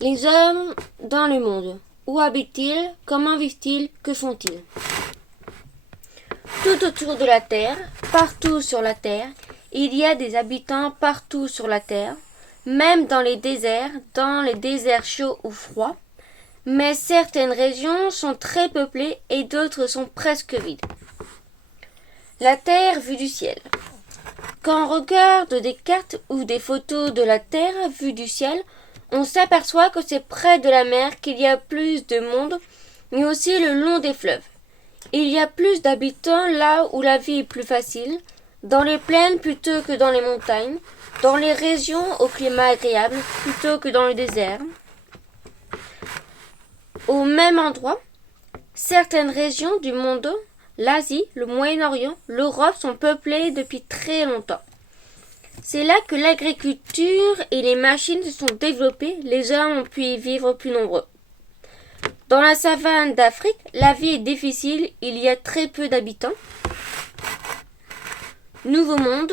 Les hommes dans le monde. Où habitent-ils? Comment vivent-ils? Que font-ils? Tout autour de la Terre, partout sur la Terre, il y a des habitants partout sur la Terre, même dans les déserts chauds ou froids. Mais certaines régions sont très peuplées et d'autres sont presque vides. La Terre vue du ciel. Quand on regarde des cartes ou des photos de la Terre vue du ciel, on s'aperçoit que c'est près de la mer qu'il y a plus de monde, mais aussi le long des fleuves. Il y a plus d'habitants là où la vie est plus facile, dans les plaines plutôt que dans les montagnes, dans les régions au climat agréable plutôt que dans le désert. Au même endroit, certaines régions du monde, l'Asie, le Moyen-Orient, l'Europe sont peuplées depuis très longtemps. C'est là que l'agriculture et les machines se sont développées, les hommes ont pu y vivre plus nombreux. Dans la savane d'Afrique, la vie est difficile, il y a très peu d'habitants. Nouveau Monde.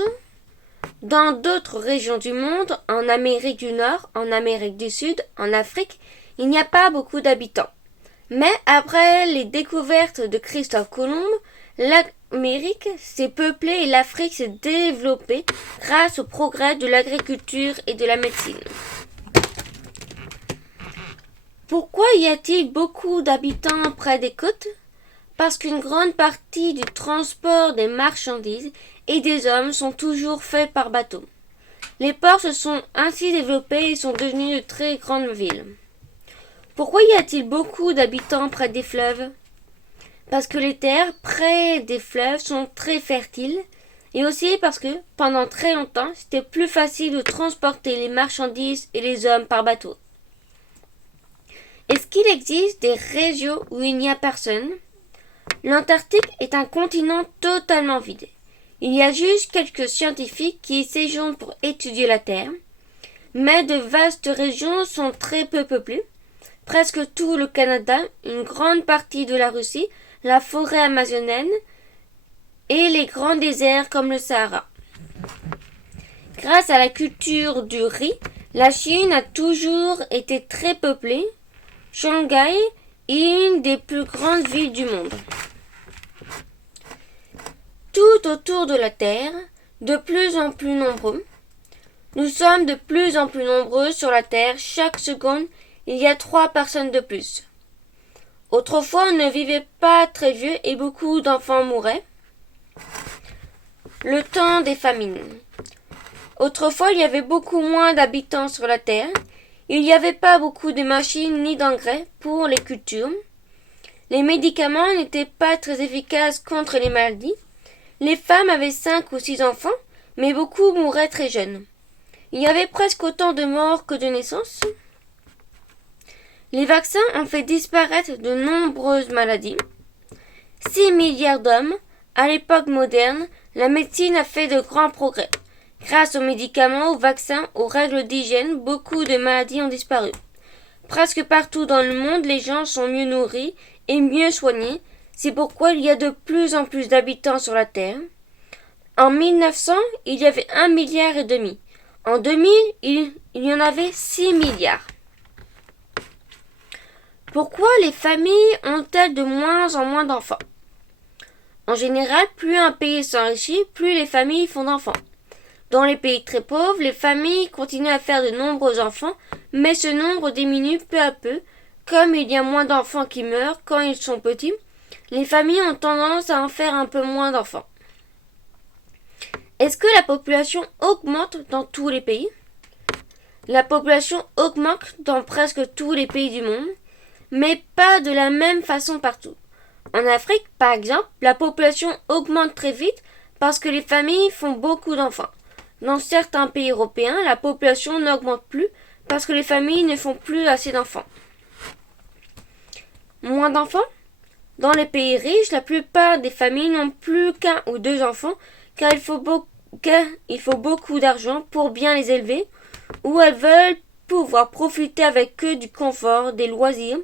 Dans d'autres régions du monde, en Amérique du Nord, en Amérique du Sud, en Afrique, il n'y a pas beaucoup d'habitants. Mais après les découvertes de Christophe Colomb, l'Amérique s'est peuplée et l'Afrique s'est développée grâce au progrès de l'agriculture et de la médecine. Pourquoi y a-t-il beaucoup d'habitants près des côtes? Parce qu'une grande partie du transport des marchandises et des hommes sont toujours faits par bateau. Les ports se sont ainsi développés et sont devenus de très grandes villes. Pourquoi y a-t-il beaucoup d'habitants près des fleuves? Parce que les terres près des fleuves sont très fertiles et aussi parce que, pendant très longtemps, c'était plus facile de transporter les marchandises et les hommes par bateau. Est-ce qu'il existe des régions où il n'y a personne? L'Antarctique est un continent totalement vide. Il y a juste quelques scientifiques qui y séjournent pour étudier la Terre, mais de vastes régions sont très peu peuplées. Presque tout le Canada, une grande partie de la Russie, la forêt amazonienne et les grands déserts comme le Sahara. Grâce à la culture du riz, la Chine a toujours été très peuplée. Shanghai est une des plus grandes villes du monde. Tout autour de la Terre, de plus en plus nombreux. Nous sommes de plus en plus nombreux sur la Terre. Chaque seconde, il y a 3 personnes de plus. Autrefois, on ne vivait pas très vieux et beaucoup d'enfants mouraient. Le temps des famines. Autrefois, il y avait beaucoup moins d'habitants sur la Terre. Il n'y avait pas beaucoup de machines ni d'engrais pour les cultures. Les médicaments n'étaient pas très efficaces contre les maladies. Les femmes avaient 5 ou 6 enfants, mais beaucoup mouraient très jeunes. Il y avait presque autant de morts que de naissances. Les vaccins ont fait disparaître de nombreuses maladies. 6 milliards d'hommes. À l'époque moderne, la médecine a fait de grands progrès. Grâce aux médicaments, aux vaccins, aux règles d'hygiène, beaucoup de maladies ont disparu. Presque partout dans le monde, les gens sont mieux nourris et mieux soignés. C'est pourquoi il y a de plus en plus d'habitants sur la Terre. En 1900, il y avait 1,5 milliard. En 2000, il y en avait 6 milliards. Pourquoi les familles ont-elles de moins en moins d'enfants? En général, plus un pays s'enrichit, plus les familles font d'enfants. Dans les pays très pauvres, les familles continuent à faire de nombreux enfants, mais ce nombre diminue peu à peu. Comme il y a moins d'enfants qui meurent quand ils sont petits, les familles ont tendance à en faire un peu moins d'enfants. Est-ce que la population augmente dans tous les pays? La population augmente dans presque tous les pays du monde, mais pas de la même façon partout. En Afrique, par exemple, la population augmente très vite parce que les familles font beaucoup d'enfants. Dans certains pays européens, la population n'augmente plus parce que les familles ne font plus assez d'enfants. Moins d'enfants? Dans les pays riches, la plupart des familles n'ont plus qu'un ou 2 enfants car il faut beaucoup d'argent pour bien les élever ou elles veulent pouvoir profiter avec eux du confort, des loisirs.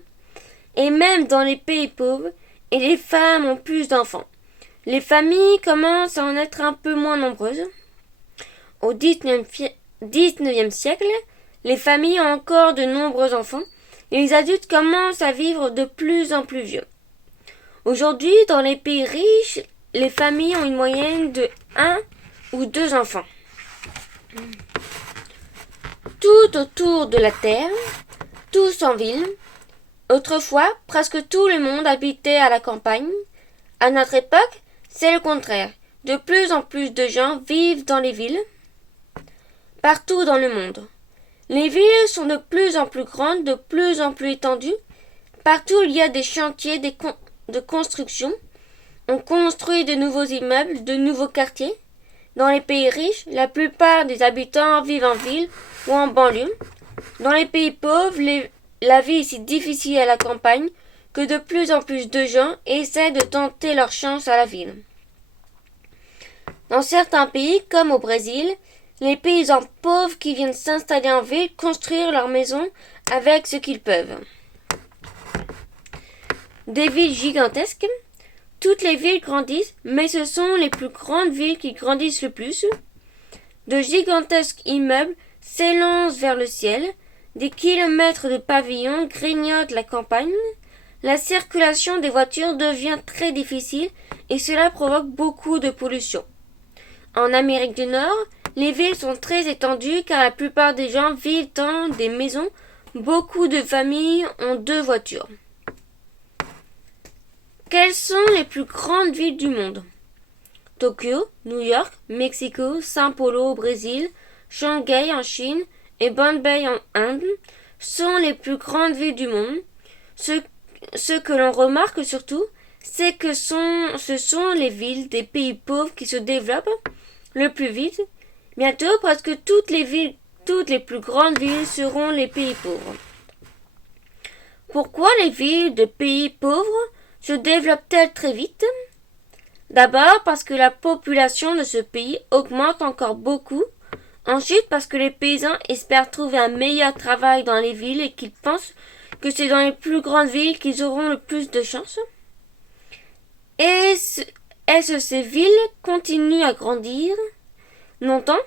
Et même dans les pays pauvres, et les femmes ont plus d'enfants. Les familles commencent à en être un peu moins nombreuses. Au XIXe siècle, Les familles ont encore de nombreux enfants et les adultes commencent à vivre de plus en plus vieux. Aujourd'hui, dans les pays riches, les familles ont une moyenne de 1 ou 2 enfants. Tout autour de la Terre, tous en ville. Autrefois, presque tout le monde habitait à la campagne. À notre époque, c'est le contraire. De plus en plus de gens vivent dans les villes, partout dans le monde. Les villes sont de plus en plus grandes, de plus en plus étendues. Partout, il y a des chantiers de construction. On construit de nouveaux immeubles, de nouveaux quartiers. Dans les pays riches, la plupart des habitants vivent en ville ou en banlieue. Dans les pays pauvres, la vie est si difficile à la campagne que de plus en plus de gens essaient de tenter leur chance à la ville. Dans certains pays, comme au Brésil, les paysans pauvres qui viennent s'installer en ville construisent leur maison avec ce qu'ils peuvent. Des villes gigantesques. Toutes les villes grandissent, mais ce sont les plus grandes villes qui grandissent le plus. De gigantesques immeubles s'élancent vers le ciel. Des kilomètres de pavillons grignotent la campagne. La circulation des voitures devient très difficile et cela provoque beaucoup de pollution. En Amérique du Nord, les villes sont très étendues car la plupart des gens vivent dans des maisons. Beaucoup de familles ont 2 voitures. Quelles sont les plus grandes villes du monde? Tokyo, New York, Mexico, São Paulo au Brésil, Shanghai en Chine et Bombay en Inde sont les plus grandes villes du monde. Ce que l'on remarque surtout, c'est que ce sont les villes des pays pauvres qui se développent le plus vite. Bientôt, presque toutes les plus grandes villes seront les pays pauvres. Pourquoi les villes de pays pauvres se développent-elles très vite? D'abord parce que la population de ce pays augmente encore beaucoup. Ensuite parce que les paysans espèrent trouver un meilleur travail dans les villes et qu'ils pensent que c'est dans les plus grandes villes qu'ils auront le plus de chance. Est-ce que ces villes continuent à grandir longtemps?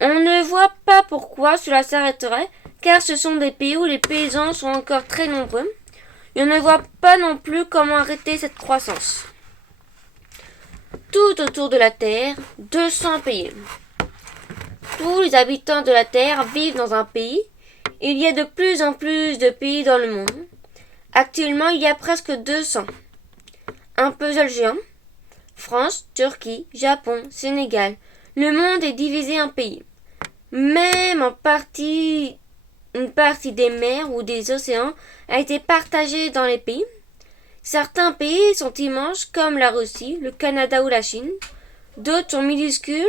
On ne voit pas pourquoi cela s'arrêterait, car ce sont des pays où les paysans sont encore très nombreux. Et on ne voit pas non plus comment arrêter cette croissance. Tout autour de la Terre, 200 pays. Tous les habitants de la Terre vivent dans un pays. Il y a de plus en plus de pays dans le monde. Actuellement, il y a presque 200. Un puzzle géant. France, Turquie, Japon, Sénégal. Le monde est divisé en pays. Même une partie des mers ou des océans a été partagée dans les pays. Certains pays sont immenses comme la Russie, le Canada ou la Chine. D'autres sont minuscules.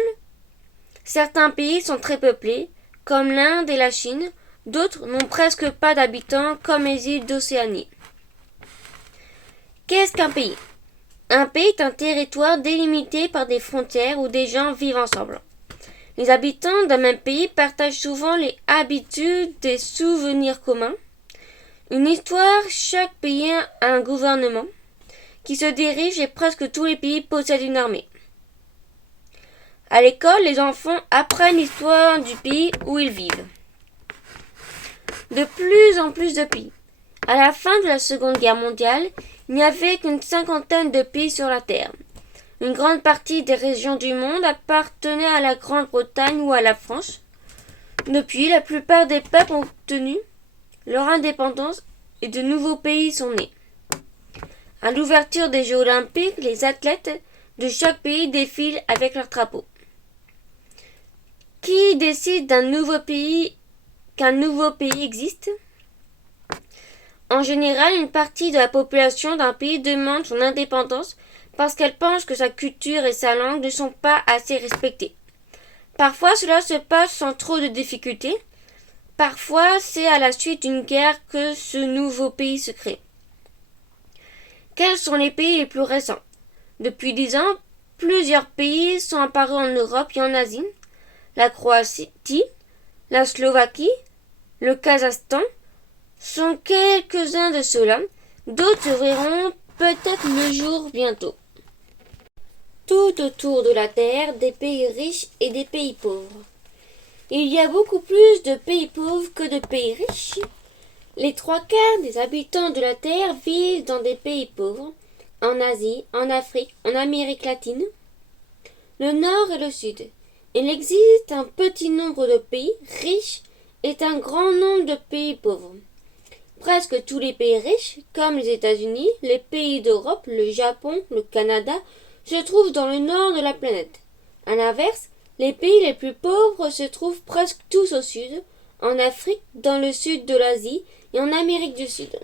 Certains pays sont très peuplés, comme l'Inde et la Chine. D'autres n'ont presque pas d'habitants, comme les îles d'Océanie. Qu'est-ce qu'un pays? Un pays est un territoire délimité par des frontières où des gens vivent ensemble. Les habitants d'un même pays partagent souvent les habitudes, des souvenirs communs. Une histoire, chaque pays a un gouvernement qui se dirige et presque tous les pays possèdent une armée. À l'école, les enfants apprennent l'histoire du pays où ils vivent. De plus en plus de pays. À la fin de la Seconde Guerre mondiale, il n'y avait qu'une 50aine de pays sur la Terre. Une grande partie des régions du monde appartenaient à la Grande-Bretagne ou à la France. Depuis, la plupart des peuples ont obtenu leur indépendance et de nouveaux pays sont nés. À l'ouverture des Jeux olympiques, les athlètes de chaque pays défilent avec leur drapeau. Qui décide qu'un nouveau pays existe? En général, une partie de la population d'un pays demande son indépendance parce qu'elle pense que sa culture et sa langue ne sont pas assez respectées. Parfois, cela se passe sans trop de difficultés. Parfois, c'est à la suite d'une guerre que ce nouveau pays se crée. Quels sont les pays les plus récents? Depuis 10 ans, plusieurs pays sont apparus en Europe et en Asie. La Croatie, la Slovaquie, le Kazakhstan sont quelques-uns de ceux-là. D'autres verront peut-être le jour bientôt. Tout autour de la Terre, des pays riches et des pays pauvres. Il y a beaucoup plus de pays pauvres que de pays riches. Les 3/4 des habitants de la Terre vivent dans des pays pauvres, en Asie, en Afrique, en Amérique latine, le Nord et le Sud. Il existe un petit nombre de pays riches et un grand nombre de pays pauvres. Presque tous les pays riches, comme les États-Unis, les pays d'Europe, le Japon, le Canada, se trouvent dans le nord de la planète. À l'inverse, les pays les plus pauvres se trouvent presque tous au sud, en Afrique, dans le sud de l'Asie et en Amérique du Sud.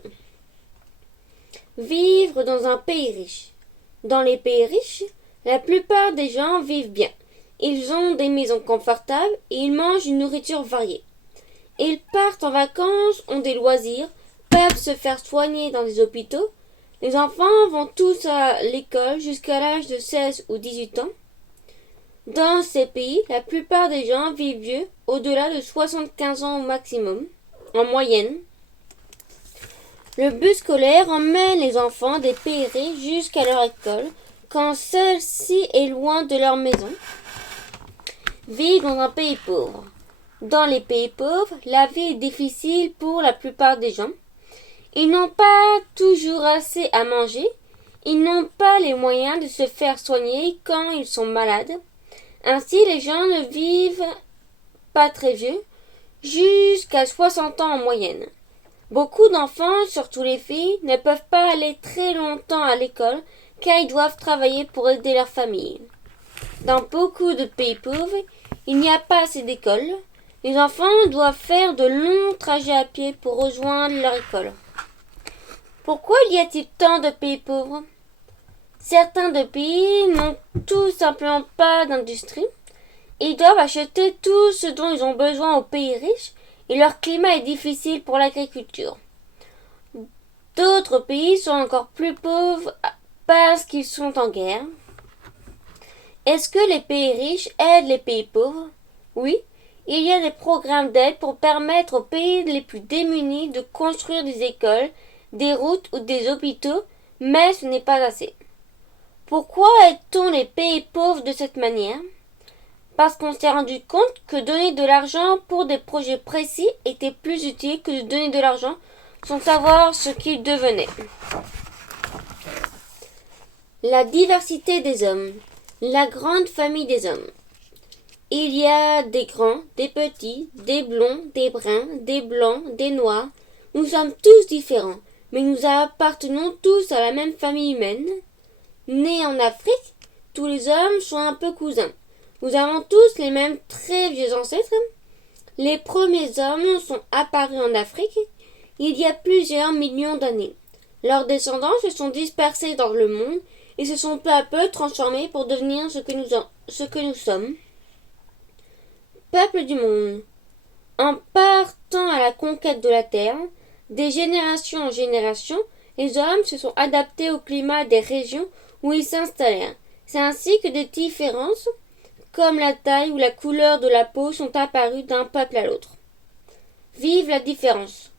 Vivre dans un pays riche. Dans les pays riches, la plupart des gens vivent bien. Ils ont des maisons confortables et ils mangent une nourriture variée. Ils partent en vacances, ont des loisirs, peuvent se faire soigner dans des hôpitaux. Les enfants vont tous à l'école jusqu'à l'âge de 16 ou 18 ans. Dans ces pays, la plupart des gens vivent vieux, au-delà de 75 ans au maximum, en moyenne. Le bus scolaire emmène les enfants des pays riches jusqu'à leur école, quand celle-ci est loin de leur maison. Vivre dans un pays pauvre. Dans les pays pauvres, la vie est difficile pour la plupart des gens. Ils n'ont pas toujours assez à manger. Ils n'ont pas les moyens de se faire soigner quand ils sont malades. Ainsi, les gens ne vivent pas très vieux, jusqu'à 60 ans en moyenne. Beaucoup d'enfants, surtout les filles, ne peuvent pas aller très longtemps à l'école car ils doivent travailler pour aider leur famille. Dans beaucoup de pays pauvres, il n'y a pas assez d'écoles. Les enfants doivent faire de longs trajets à pied pour rejoindre leur école. Pourquoi y a-t-il tant de pays pauvres? Certains de pays n'ont tout simplement pas d'industrie. Ils doivent acheter tout ce dont ils ont besoin aux pays riches et leur climat est difficile pour l'agriculture. D'autres pays sont encore plus pauvres parce qu'ils sont en guerre. Est-ce que les pays riches aident les pays pauvres? Oui, il y a des programmes d'aide pour permettre aux pays les plus démunis de construire des écoles, des routes ou des hôpitaux, mais ce n'est pas assez. Pourquoi aide-t-on les pays pauvres de cette manière? Parce qu'on s'est rendu compte que donner de l'argent pour des projets précis était plus utile que de donner de l'argent sans savoir ce qu'il devenait. La diversité des hommes. La grande famille des hommes. Il y a des grands, des petits, des blonds, des bruns, des blancs, des noirs. Nous sommes tous différents, mais nous appartenons tous à la même famille humaine. Nés en Afrique, tous les hommes sont un peu cousins. Nous avons tous les mêmes très vieux ancêtres. Les premiers hommes sont apparus en Afrique il y a plusieurs millions d'années. Leurs descendants se sont dispersés dans le monde et se sont peu à peu transformés pour devenir ce que nous sommes. Peuple du monde. En partant à la conquête de la terre, des générations en génération, les hommes se sont adaptés au climat des régions où ils s'installèrent. C'est ainsi que des différences, comme la taille ou la couleur de la peau, sont apparues d'un peuple à l'autre. Vive la différence.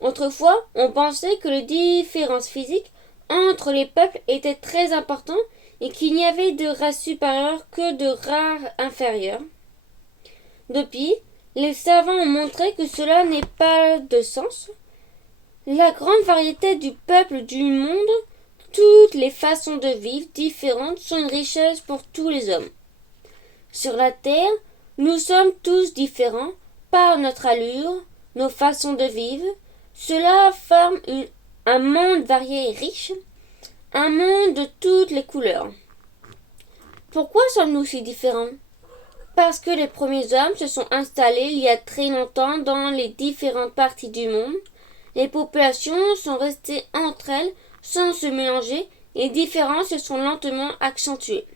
Autrefois, on pensait que les différences physiques entre les peuples étaient très importantes et qu'il n'y avait de race supérieure que de races inférieures. Depuis, les savants ont montré que cela n'est pas de sens. La grande variété du peuple du monde, toutes les façons de vivre différentes sont une richesse pour tous les hommes. Sur la terre, nous sommes tous différents par notre allure, nos façons de vivre. Cela forme un monde varié et riche, un monde de toutes les couleurs. Pourquoi sommes-nous si différents? Parce que les premiers hommes se sont installés il y a très longtemps dans les différentes parties du monde. Les populations sont restées entre elles sans se mélanger et les différences se sont lentement accentuées.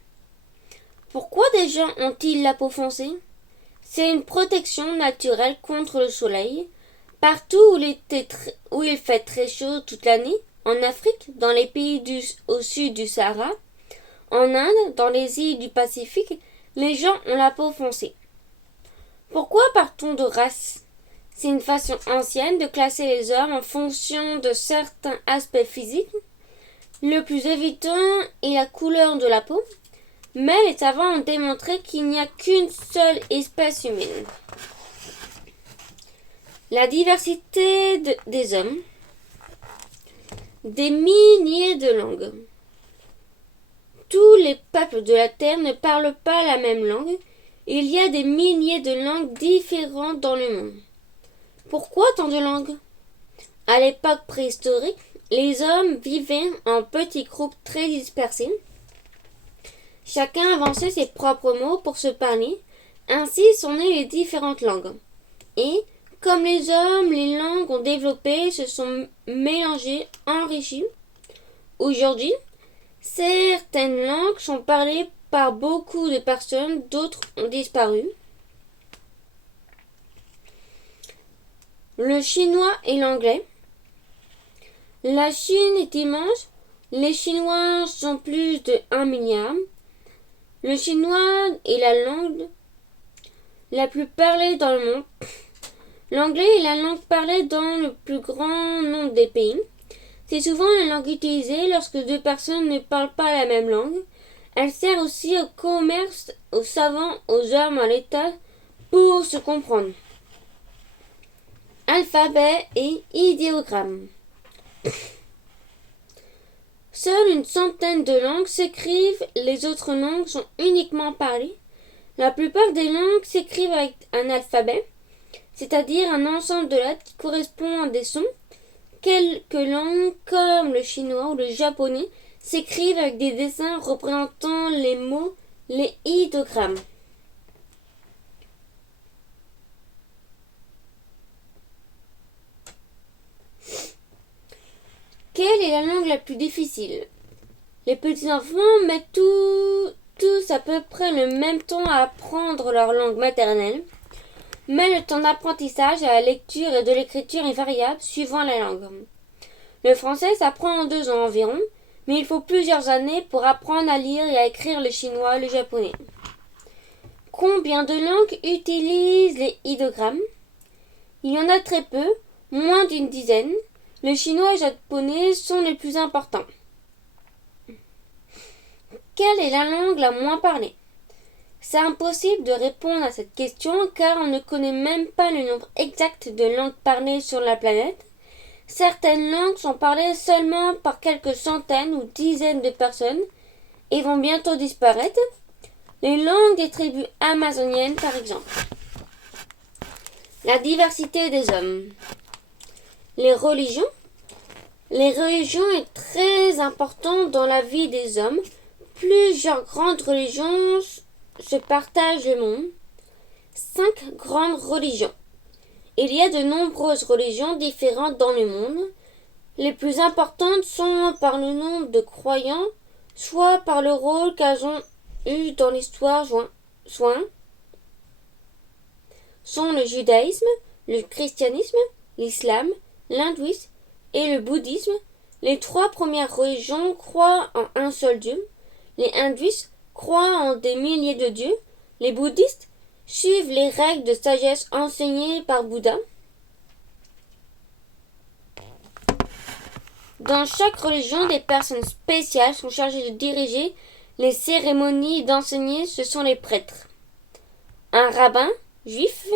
Pourquoi des gens ont-ils la peau foncée? C'est une protection naturelle contre le soleil. Partout où il fait très chaud toute l'année, en Afrique, dans les pays au sud du Sahara, en Inde, dans les îles du Pacifique, les gens ont la peau foncée. Pourquoi parle-t-on de race? C'est une façon ancienne de classer les hommes en fonction de certains aspects physiques. Le plus évident est la couleur de la peau. Mais les savants ont démontré qu'il n'y a qu'une seule espèce humaine. La diversité des hommes, des milliers de langues. Tous les peuples de la Terre ne parlent pas la même langue. Il y a des milliers de langues différentes dans le monde. Pourquoi tant de langues? À l'époque préhistorique, les hommes vivaient en petits groupes très dispersés. Chacun avançait ses propres mots pour se parler. Ainsi sont nées les différentes langues. Et, comme les hommes, les langues ont développé, se sont mélangées, enrichies. Aujourd'hui, certaines langues sont parlées par beaucoup de personnes, d'autres ont disparu. Le chinois et l'anglais. La Chine est immense. Les Chinois sont plus de 1 milliard. Le chinois est la langue la plus parlée dans le monde. L'anglais est la langue parlée dans le plus grand nombre des pays. C'est souvent la langue utilisée lorsque deux personnes ne parlent pas la même langue. Elle sert aussi au commerce, aux savants, aux hommes, à l'État, pour se comprendre. Alphabet et idéogramme. Seule une centaine de langues s'écrivent, les autres langues sont uniquement parlées. La plupart des langues s'écrivent avec un alphabet, c'est-à-dire un ensemble de lettres qui correspond à des sons. Quelques langues, comme le chinois ou le japonais, s'écrivent avec des dessins représentant les mots, les idéogrammes. Quelle est la langue la plus difficile? Les petits enfants mettent tous à peu près le même temps à apprendre leur langue maternelle, mais le temps d'apprentissage à la lecture et de l'écriture est variable suivant la langue. Le français s'apprend en 2 ans environ, mais il faut plusieurs années pour apprendre à lire et à écrire le chinois et le japonais. Combien de langues utilisent les idéogrammes? Il y en a très peu, moins d'une dizaine. Le chinois et le japonais sont les plus importants. Quelle est la langue la moins parlée? C'est impossible de répondre à cette question car on ne connaît même pas le nombre exact de langues parlées sur la planète. Certaines langues sont parlées seulement par quelques centaines ou dizaines de personnes et vont bientôt disparaître. Les langues des tribus amazoniennes par exemple. La diversité des hommes. Les religions. Les religions est très importante dans la vie des hommes. Plusieurs grandes religions se partagent le monde. 5 grandes religions. Il y a de nombreuses religions différentes dans le monde. Les plus importantes sont par le nombre de croyants, soit par le rôle qu'elles ont eu dans l'histoire sont le judaïsme, le christianisme, l'islam, l'hindouisme et le bouddhisme. Les 3 premières religions croient en un seul Dieu. Les hindouistes croient en des milliers de dieux. Les bouddhistes suivent les règles de sagesse enseignées par Bouddha. Dans chaque religion, des personnes spéciales sont chargées de diriger les cérémonies et d'enseigner, ce sont les prêtres. Un rabbin juif,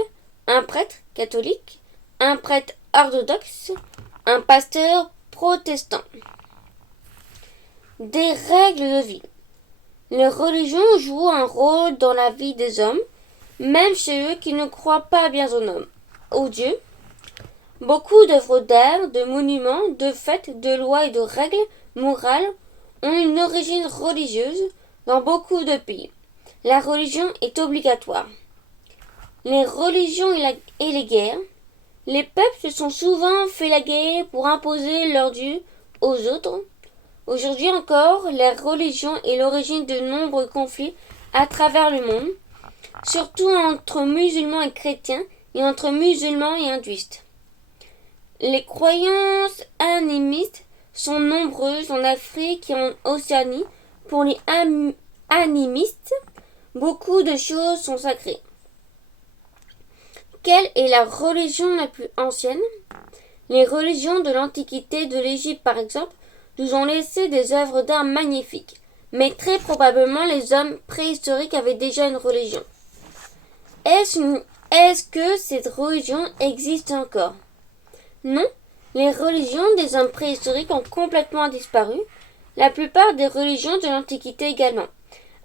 un prêtre catholique, un prêtre orthodoxe, un pasteur protestant. Des règles de vie. Les religions jouent un rôle dans la vie des hommes, même chez eux qui ne croient pas bien aux dieux. Beaucoup d'œuvres d'art, de monuments, de fêtes, de lois et de règles morales ont une origine religieuse dans beaucoup de pays. La religion est obligatoire. Les religions et les guerres. Les peuples se sont souvent fait la guerre pour imposer leur dieu aux autres. Aujourd'hui encore, la religion est l'origine de nombreux conflits à travers le monde, surtout entre musulmans et chrétiens et entre musulmans et hindouistes. Les croyances animistes sont nombreuses en Afrique et en Océanie. Pour les animistes, beaucoup de choses sont sacrées. Quelle est la religion la plus ancienne? Les religions de l'Antiquité de l'Égypte, par exemple, nous ont laissé des œuvres d'art magnifiques. mais très probablement les hommes préhistoriques avaient déjà une religion. Est-ce que cette religion existe encore? Non, les religions des hommes préhistoriques ont complètement disparu, la plupart des religions de l'Antiquité également.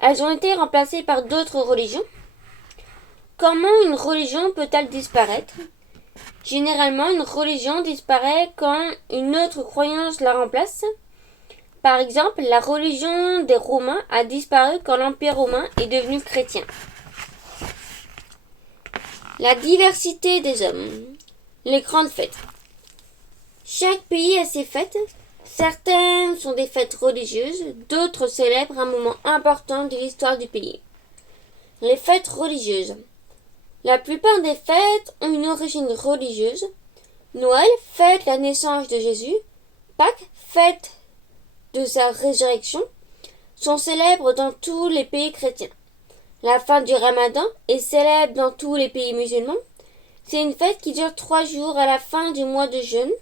Elles ont été remplacées par d'autres religions. Comment une religion peut-elle disparaître? Généralement, une religion disparaît quand une autre croyance la remplace. Par exemple, la religion des Romains a disparu quand l'Empire romain est devenu chrétien. La diversité des hommes. Les grandes fêtes. Chaque pays a ses fêtes. Certaines sont des fêtes religieuses, d'autres célèbrent un moment important de l'histoire du pays. Les fêtes religieuses. La plupart des fêtes ont une origine religieuse. Noël fête la naissance de Jésus. Pâques fête de sa résurrection sont célèbres dans tous les pays chrétiens. La fin du Ramadan est célèbre dans tous les pays musulmans. C'est une fête qui dure 3 jours à la fin du mois de jeûne.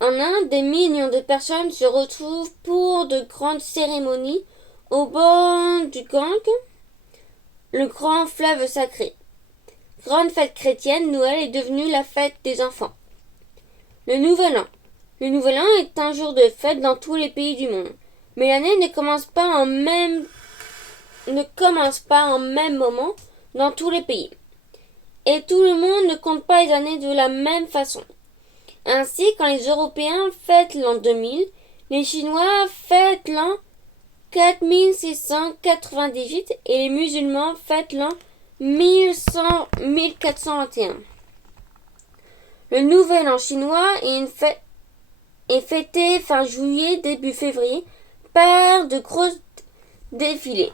En Inde, des millions de personnes se retrouvent pour de grandes cérémonies au bord du Gange, le grand fleuve sacré. Grande fête chrétienne, Noël est devenu la fête des enfants. Le Nouvel An. Le Nouvel An est un jour de fête dans tous les pays du monde. Mais l'année ne commence pas en même moment dans tous les pays. Et tout le monde ne compte pas les années de la même façon. Ainsi, quand les Européens fêtent l'an 2000, les Chinois fêtent l'an 4698 et les musulmans fêtent l'an 1421. Le Nouvel An chinois est fêté fin juillet, début février, par de gros défilés.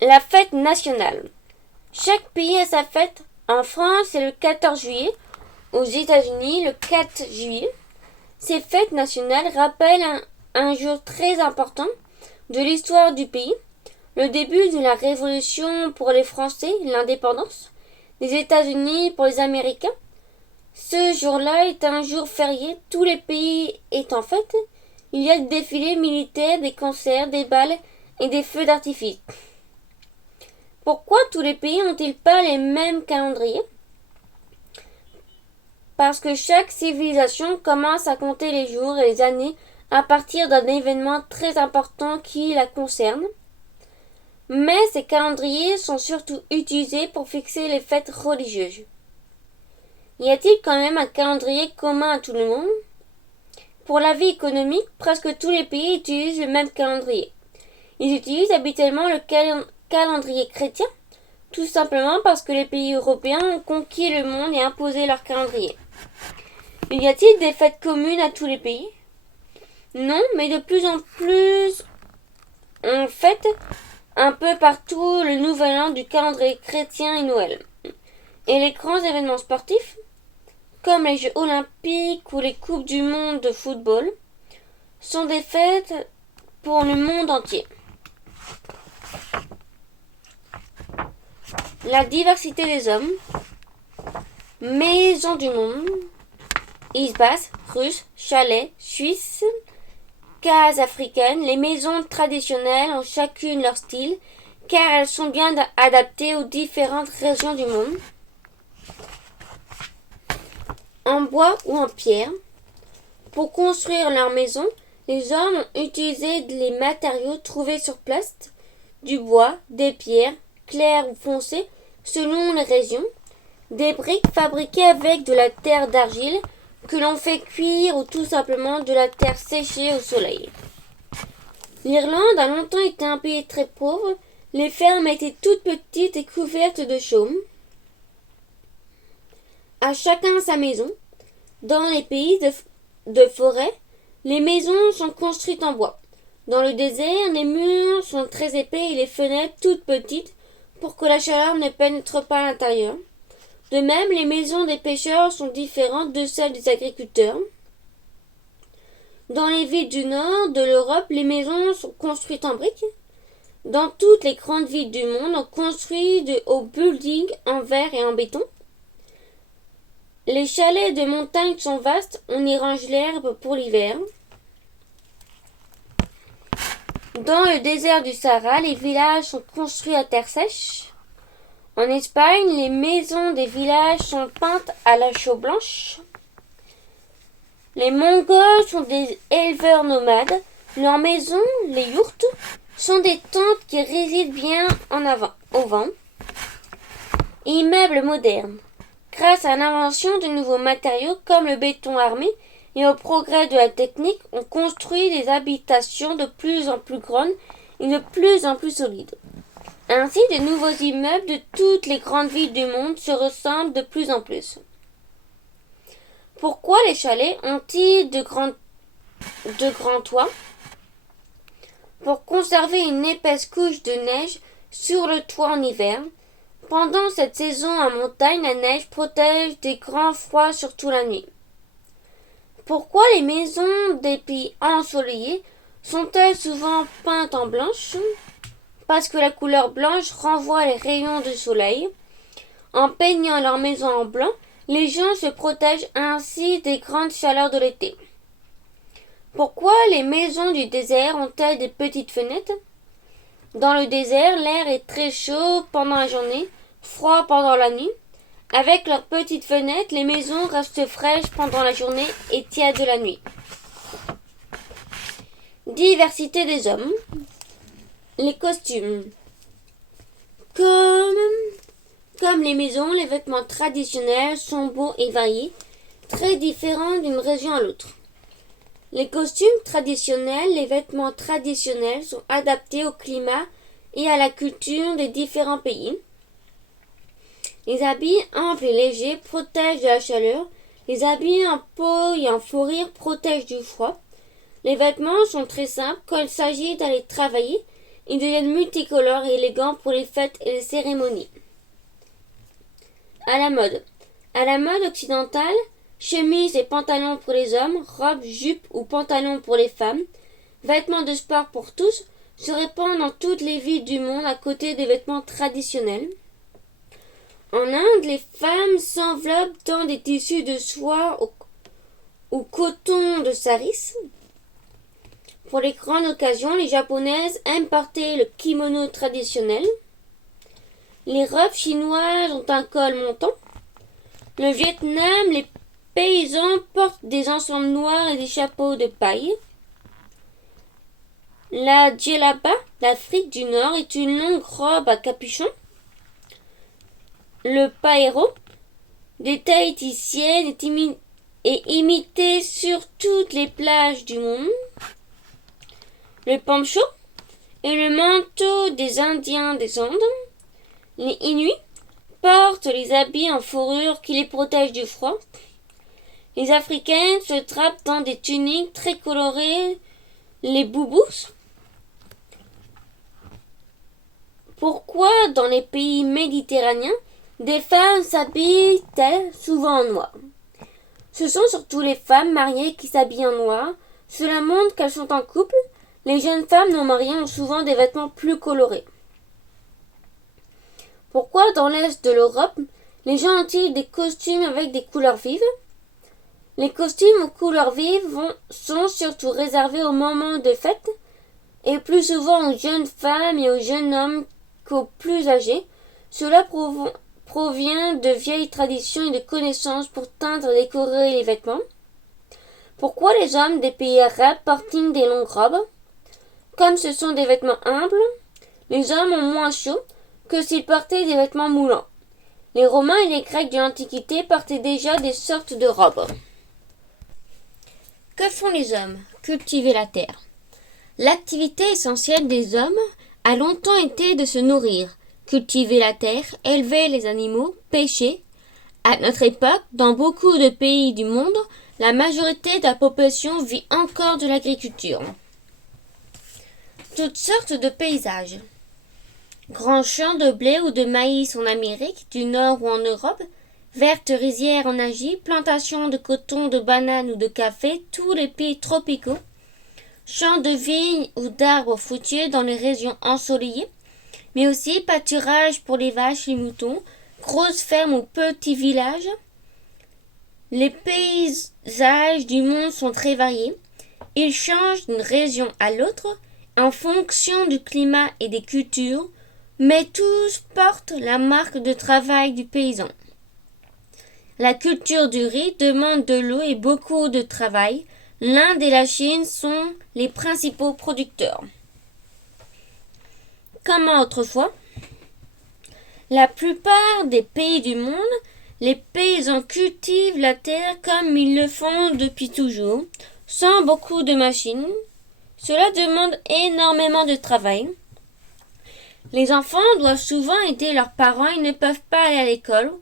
La fête nationale. Chaque pays a sa fête. En France, c'est le 14 juillet. Aux États-Unis, le 4 juillet. Ces fêtes nationales rappellent un jour très important de l'histoire du pays, le début de la Révolution pour les Français, l'indépendance, des États-Unis pour les Américains. Ce jour-là est un jour férié, tous les pays est en fête. Il y a des défilés militaires, des concerts, des bals et des feux d'artifice. Pourquoi tous les pays n'ont-ils pas les mêmes calendriers? Parce que chaque civilisation commence à compter les jours et les années à partir d'un événement très important qui la concerne. Mais ces calendriers sont surtout utilisés pour fixer les fêtes religieuses. Y a-t-il quand même un calendrier commun à tout le monde? Pour la vie économique, presque tous les pays utilisent le même calendrier. Ils utilisent habituellement le calendrier chrétien, tout simplement parce que les pays européens ont conquis le monde et imposé leur calendrier. Y a-t-il des fêtes communes à tous les pays? Non, mais de plus en plus on fête un peu partout le nouvel an du calendrier chrétien et Noël. Et les grands événements sportifs, comme les Jeux olympiques ou les Coupes du monde de football, sont des fêtes pour le monde entier. La diversité des hommes. Maison du monde. Isbas, russe, chalet, suisse, cases africaines. Les maisons traditionnelles ont chacune leur style, car elles sont bien adaptées aux différentes régions du monde. En bois ou en pierre. Pour construire leur maison, les hommes ont utilisé les matériaux trouvés sur place, du bois, des pierres, claires ou foncées, selon les régions, des briques fabriquées avec de la terre d'argile que l'on fait cuire ou tout simplement de la terre séchée au soleil. L'Irlande a longtemps été un pays très pauvre, les fermes étaient toutes petites et couvertes de chaume. À chacun sa maison. Dans les pays de forêt, les maisons sont construites en bois. Dans le désert, les murs sont très épais et les fenêtres toutes petites pour que la chaleur ne pénètre pas à l'intérieur. De même, les maisons des pêcheurs sont différentes de celles des agriculteurs. Dans les villes du nord de l'Europe, les maisons sont construites en briques. Dans toutes les grandes villes du monde, on construit de hauts buildings en verre et en béton. Les chalets de montagne sont vastes, on y range l'herbe pour l'hiver. Dans le désert du Sahara, les villages sont construits à terre sèche. En Espagne, les maisons des villages sont peintes à la chaux blanche. Les Mongols sont des éleveurs nomades. Leurs maisons, les yourtes, sont des tentes qui résistent bien au vent. Immeubles modernes. Grâce à l'invention de nouveaux matériaux comme le béton armé et au progrès de la technique, on construit des habitations de plus en plus grandes et de plus en plus solides. Ainsi, de nouveaux immeubles de toutes les grandes villes du monde se ressemblent de plus en plus. Pourquoi les chalets ont-ils de grands toits? Pour conserver une épaisse couche de neige sur le toit en hiver. Pendant cette saison en montagne, la neige protège des grands froids surtout la nuit. Pourquoi les maisons des pays ensoleillés sont-elles souvent peintes en blanche? Parce que la couleur blanche renvoie les rayons du soleil. En peignant leur maison en blanc, les gens se protègent ainsi des grandes chaleurs de l'été. Pourquoi les maisons du désert ont-elles des petites fenêtres? Dans le désert, l'air est très chaud pendant la journée, froid pendant la nuit. Avec leurs petites fenêtres, les maisons restent fraîches pendant la journée et tièdes la nuit. Diversité des hommes. Les costumes. Comme les maisons, les vêtements traditionnels sont beaux et variés, très différents d'une région à l'autre. Les costumes traditionnels, les vêtements traditionnels sont adaptés au climat et à la culture des différents pays. Les habits amples et légers protègent de la chaleur. Les habits en peau et en fourrure protègent du froid. Les vêtements sont très simples quand il s'agit d'aller travailler. Ils deviennent multicolores et élégants pour les fêtes et les cérémonies. À la mode. À la mode occidentale, chemise et pantalons pour les hommes, robes, jupes ou pantalons pour les femmes, vêtements de sport pour tous, se répandent dans toutes les villes du monde à côté des vêtements traditionnels. En Inde, les femmes s'enveloppent dans des tissus de soie ou coton de saris. Pour les grandes occasions, les japonaises aiment porter le kimono traditionnel. Les robes chinoises ont un col montant. Le Vietnam, les paysans portent des ensembles noirs et des chapeaux de paille. La djellaba d'Afrique du Nord est une longue robe à capuchon. Le paero des Tahitiennes est imité sur toutes les plages du monde. Le poncho est le manteau des Indiens des Andes. Les Inuits portent les habits en fourrure qui les protègent du froid. Les Africaines se drapent dans des tuniques très colorées, les boubous. Pourquoi dans les pays méditerranéens, des femmes s'habillent-elles souvent en noir? Ce sont surtout les femmes mariées qui s'habillent en noir. Cela montre qu'elles sont en couple. Les jeunes femmes non mariées ont souvent des vêtements plus colorés. Pourquoi dans l'est de l'Europe, les gens ont-ils des costumes avec des couleurs vives? Les costumes aux couleurs vives sont surtout réservés aux moments de fête et plus souvent aux jeunes femmes et aux jeunes hommes qu'aux plus âgés. Cela provient de vieilles traditions et de connaissances pour teindre et décorer les vêtements. Pourquoi les hommes des pays arabes portent-ils des longues robes? Comme ce sont des vêtements humbles, les hommes ont moins chaud que s'ils portaient des vêtements moulants. Les Romains et les Grecs de l'Antiquité portaient déjà des sortes de robes. Que font les hommes? Cultiver la terre. L'activité essentielle des hommes a longtemps été de se nourrir, cultiver la terre, élever les animaux, pêcher. À notre époque, dans beaucoup de pays du monde, la majorité de la population vit encore de l'agriculture. Toutes sortes de paysages. Grands champs de blé ou de maïs en Amérique du Nord ou en Europe, vertes rizières en Asie, plantations de coton, de bananes ou de café, tous les pays tropicaux, champs de vignes ou d'arbres fruitiers dans les régions ensoleillées, mais aussi pâturage pour les vaches et les moutons, grosses fermes ou petits villages. Les paysages du monde sont très variés. Ils changent d'une région à l'autre en fonction du climat et des cultures, mais tous portent la marque de travail du paysan. La culture du riz demande de l'eau et beaucoup de travail. L'Inde et la Chine sont les principaux producteurs. Comme autrefois, la plupart des pays du monde, les paysans cultivent la terre comme ils le font depuis toujours, sans beaucoup de machines. Cela demande énormément de travail. Les enfants doivent souvent aider leurs parents et ne peuvent pas aller à l'école.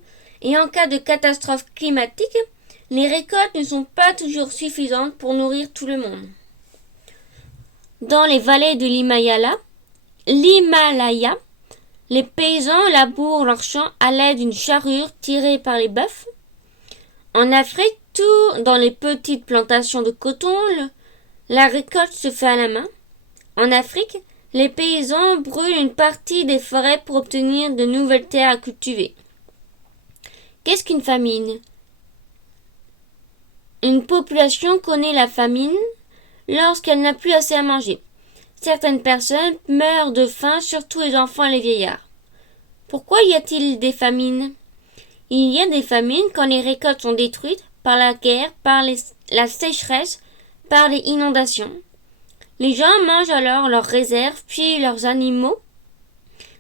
Et en cas de catastrophe climatique, les récoltes ne sont pas toujours suffisantes pour nourrir tout le monde. Dans les vallées de l'Himalaya, les paysans labourent leurs champs à l'aide d'une charrue tirée par les bœufs. En Afrique, dans les petites plantations de coton, la récolte se fait à la main. En Afrique, les paysans brûlent une partie des forêts pour obtenir de nouvelles terres à cultiver. Qu'est-ce qu'une famine? Une population connaît la famine lorsqu'elle n'a plus assez à manger. Certaines personnes meurent de faim, surtout les enfants et les vieillards. Pourquoi y a-t-il des famines? Il y a des famines quand les récoltes sont détruites par la guerre, par la sécheresse, par les inondations. Les gens mangent alors leurs réserves, puis leurs animaux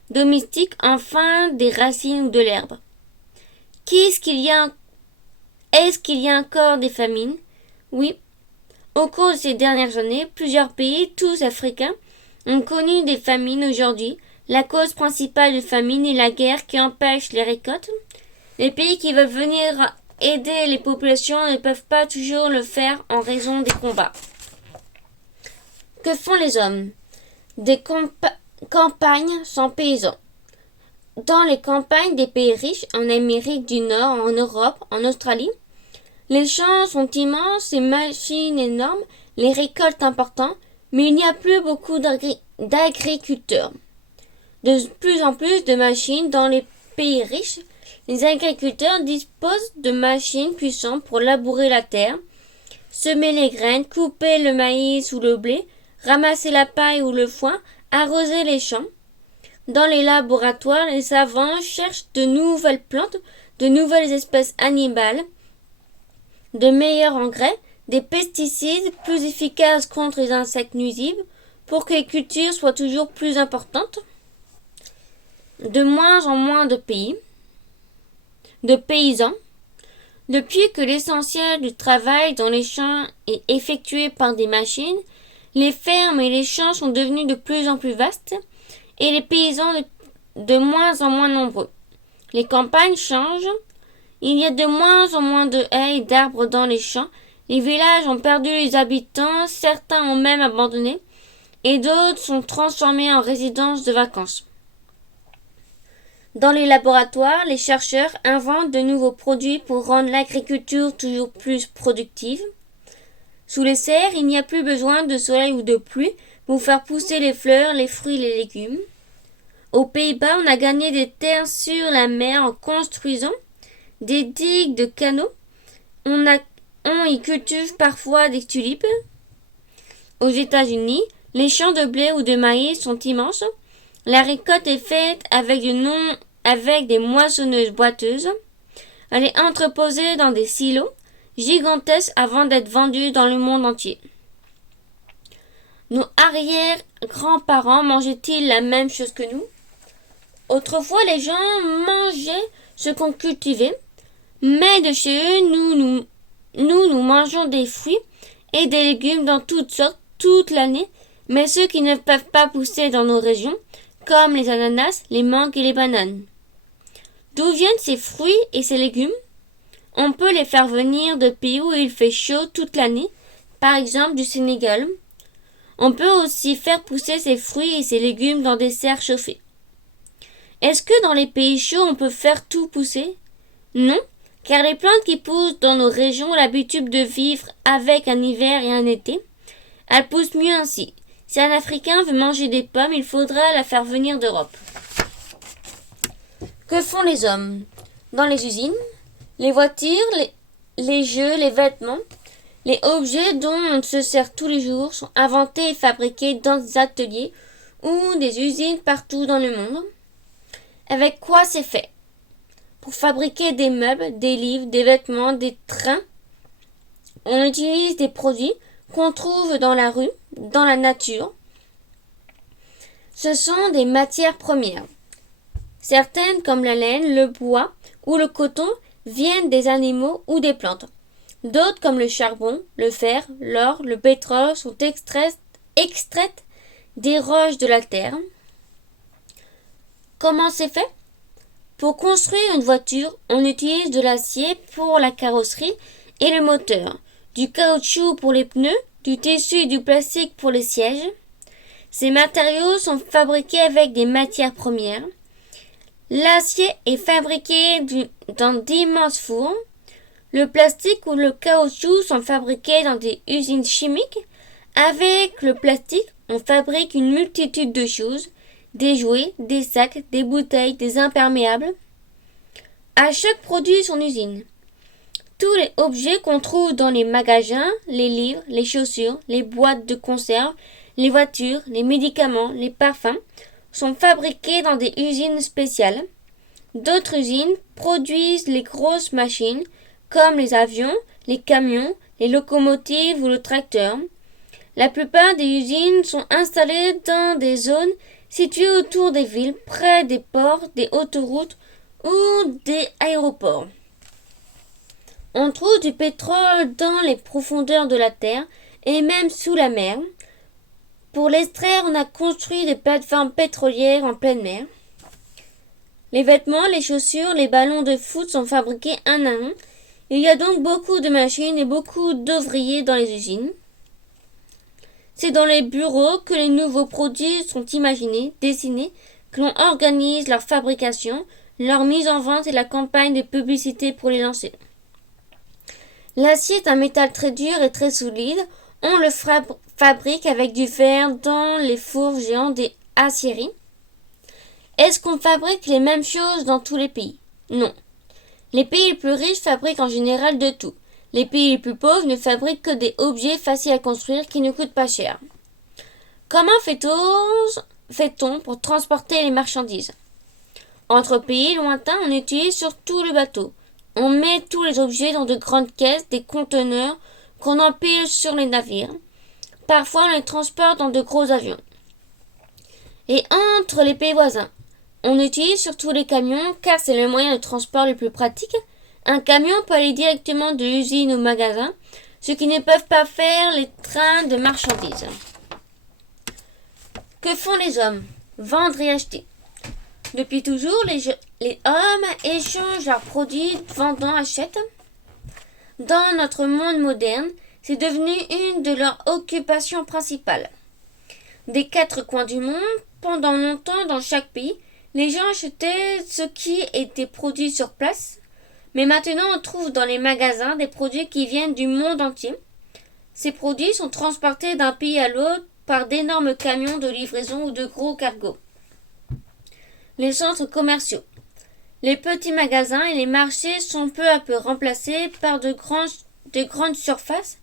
domestiques, enfin des racines ou de l'herbe. Est-ce qu'il y a encore des famines? Oui. Au cours de ces dernières années, plusieurs pays, tous africains, ont connu des famines aujourd'hui. La cause principale de famine est la guerre qui empêche les récoltes. Les pays qui veulent venir aider les populations ne peuvent pas toujours le faire en raison des combats. Que font les hommes? Des campagnes sans paysans. Dans les campagnes des pays riches, en Amérique du Nord, en Europe, en Australie, les champs sont immenses, les machines énormes, les récoltes importantes, mais il n'y a plus beaucoup d'agriculteurs. De plus en plus de machines dans les pays riches, les agriculteurs disposent de machines puissantes pour labourer la terre, semer les graines, couper le maïs ou le blé, ramasser la paille ou le foin, arroser les champs. Dans les laboratoires, les savants cherchent de nouvelles plantes, de nouvelles espèces animales, de meilleurs engrais, des pesticides plus efficaces contre les insectes nuisibles pour que les cultures soient toujours plus importantes. De moins en moins de paysans. Depuis que l'essentiel du travail dans les champs est effectué par des machines, les fermes et les champs sont devenus de plus en plus vastes et les paysans de moins en moins nombreux. Les campagnes changent. Il y a de moins en moins de haies et d'arbres dans les champs. Les villages ont perdu les habitants, certains ont même abandonné, et d'autres sont transformés en résidences de vacances. Dans les laboratoires, les chercheurs inventent de nouveaux produits pour rendre l'agriculture toujours plus productive. Sous les serres, il n'y a plus besoin de soleil ou de pluie pour faire pousser les fleurs, les fruits et les légumes. Aux Pays-Bas, on a gagné des terres sur la mer en construisant des digues de canaux. On y cultive parfois des tulipes. Aux États-Unis, les champs de blé ou de maïs sont immenses. La récolte est faite avec des moissonneuses boiteuses. Elle est entreposée dans des silos gigantesques avant d'être vendue dans le monde entier. Nos arrière-grands-parents mangeaient-ils la même chose que nous? Autrefois, les gens mangeaient ce qu'on cultivait, mais de chez eux, nous mangeons des fruits et des légumes dans toutes sortes, toute l'année, mais ceux qui ne peuvent pas pousser dans nos régions, comme les ananas, les mangues et les bananes. D'où viennent ces fruits et ces légumes? On peut les faire venir de pays où il fait chaud toute l'année, par exemple du Sénégal. On peut aussi faire pousser ces fruits et ces légumes dans des serres chauffées. Est-ce que dans les pays chauds on peut faire tout pousser? Non, car les plantes qui poussent dans nos régions ont l'habitude de vivre avec un hiver et un été. Elles poussent mieux ainsi. Si un Africain veut manger des pommes, il faudra la faire venir d'Europe. Que font les hommes? Dans les usines, les voitures, les jeux, les vêtements, Les objets dont on se sert tous les jours sont inventés et fabriqués dans des ateliers ou des usines partout dans le monde. Avec quoi c'est fait? Pour fabriquer des meubles, des livres, des vêtements, des trains, on utilise des produits qu'on trouve dans la rue, dans la nature. Ce sont des matières premières. Certaines, comme la laine, le bois ou le coton, viennent des animaux ou des plantes. D'autres, comme le charbon, le fer, l'or, le pétrole, sont extraites des roches de la terre. Comment c'est fait? Pour construire une voiture, on utilise de l'acier pour la carrosserie et le moteur, du caoutchouc pour les pneus, du tissu et du plastique pour les sièges. Ces matériaux sont fabriqués avec des matières premières. L'acier est fabriqué dans d'immenses fours. Le plastique ou le caoutchouc sont fabriqués dans des usines chimiques. Avec le plastique, on fabrique une multitude de choses, des jouets, des sacs, des bouteilles, des imperméables. À chaque produit son usine. Tous les objets qu'on trouve dans les magasins, les livres, les chaussures, les boîtes de conserve, les voitures, les médicaments, les parfums, sont fabriqués dans des usines spéciales. D'autres usines produisent les grosses machines, comme les avions, les camions, les locomotives ou le tracteur. La plupart des usines sont installées dans des zones situées autour des villes, près des ports, des autoroutes ou des aéroports. On trouve du pétrole dans les profondeurs de la terre et même sous la mer. Pour l'extraire, on a construit des plateformes pétrolières en pleine mer. Les vêtements, les chaussures, les ballons de foot sont fabriqués un à un. Il y a donc beaucoup de machines et beaucoup d'ouvriers dans les usines. C'est dans les bureaux que les nouveaux produits sont imaginés, dessinés, que l'on organise leur fabrication, leur mise en vente et la campagne de publicité pour les lancer. L'acier est un métal très dur et très solide. On le fabrique avec du fer dans les fours géants des aciéries. Est-ce qu'on fabrique les mêmes choses dans tous les pays? Non. Les pays les plus riches fabriquent en général de tout. Les pays les plus pauvres ne fabriquent que des objets faciles à construire qui ne coûtent pas cher. Comment fait-on pour transporter les marchandises? Entre pays lointains, on utilise surtout le bateau. On met tous les objets dans de grandes caisses, des conteneurs qu'on empile sur les navires. Parfois, on les transporte dans de gros avions. Et entre les pays voisins, on utilise surtout les camions car c'est le moyen de transport le plus pratique. Un camion peut aller directement de l'usine au magasin, ce qui ne peuvent pas faire les trains de marchandises. Que font les hommes? Vendre et acheter. Depuis toujours, les hommes échangent leurs produits, vendant, achètent. Dans notre monde moderne, c'est devenu une de leurs occupations principales. Des quatre coins du monde, pendant longtemps dans chaque pays, les gens achetaient ce qui était produit sur place. Mais maintenant, on trouve dans les magasins des produits qui viennent du monde entier. Ces produits sont transportés d'un pays à l'autre par d'énormes camions de livraison ou de gros cargos. Les centres commerciaux. Les petits magasins et les marchés sont peu à peu remplacés par de grandes surfaces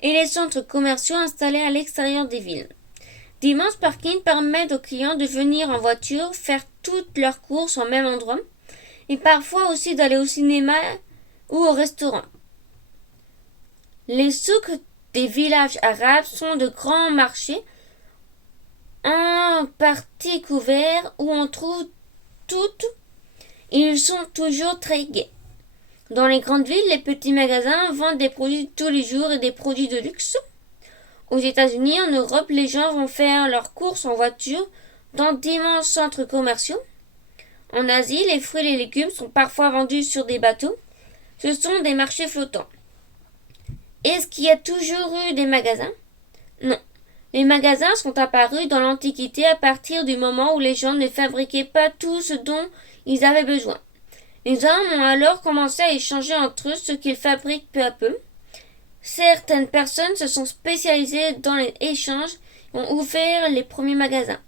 et les centres commerciaux installés à l'extérieur des villes. D'immenses parkings permettent aux clients de venir en voiture faire toutes leurs courses au même endroit et parfois aussi d'aller au cinéma ou au restaurant. Les souks des villages arabes sont de grands marchés en partie couverts où on trouve toutes. Ils sont toujours très gais. Dans les grandes villes, les petits magasins vendent des produits de tous les jours et des produits de luxe. Aux États-Unis, en Europe, les gens vont faire leurs courses en voiture dans d'immenses centres commerciaux. En Asie, les fruits et les légumes sont parfois vendus sur des bateaux. Ce sont des marchés flottants. Est-ce qu'il y a toujours eu des magasins? Non. Les magasins sont apparus dans l'Antiquité à partir du moment où les gens ne fabriquaient pas tout ce dont ils avaient besoin. Les hommes ont alors commencé à échanger entre eux ce qu'ils fabriquent peu à peu. Certaines personnes se sont spécialisées dans les échanges et ont ouvert les premiers magasins.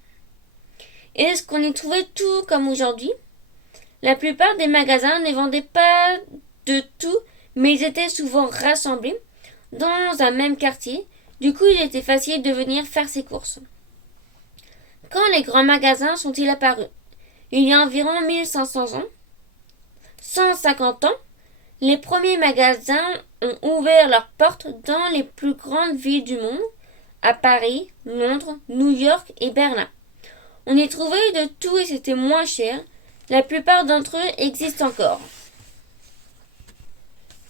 Est-ce qu'on y trouvait tout comme aujourd'hui? La plupart des magasins ne vendaient pas de tout, mais ils étaient souvent rassemblés. dans un même quartier. Du coup, il était facile de venir faire ses courses. Quand les grands magasins sont-ils apparus? Il y a environ 1500 ans. 150 ans, les premiers magasins ont ouvert leurs portes dans les plus grandes villes du monde, à Paris, Londres, New York et Berlin. On y trouvait de tout et c'était moins cher. La plupart d'entre eux existent encore.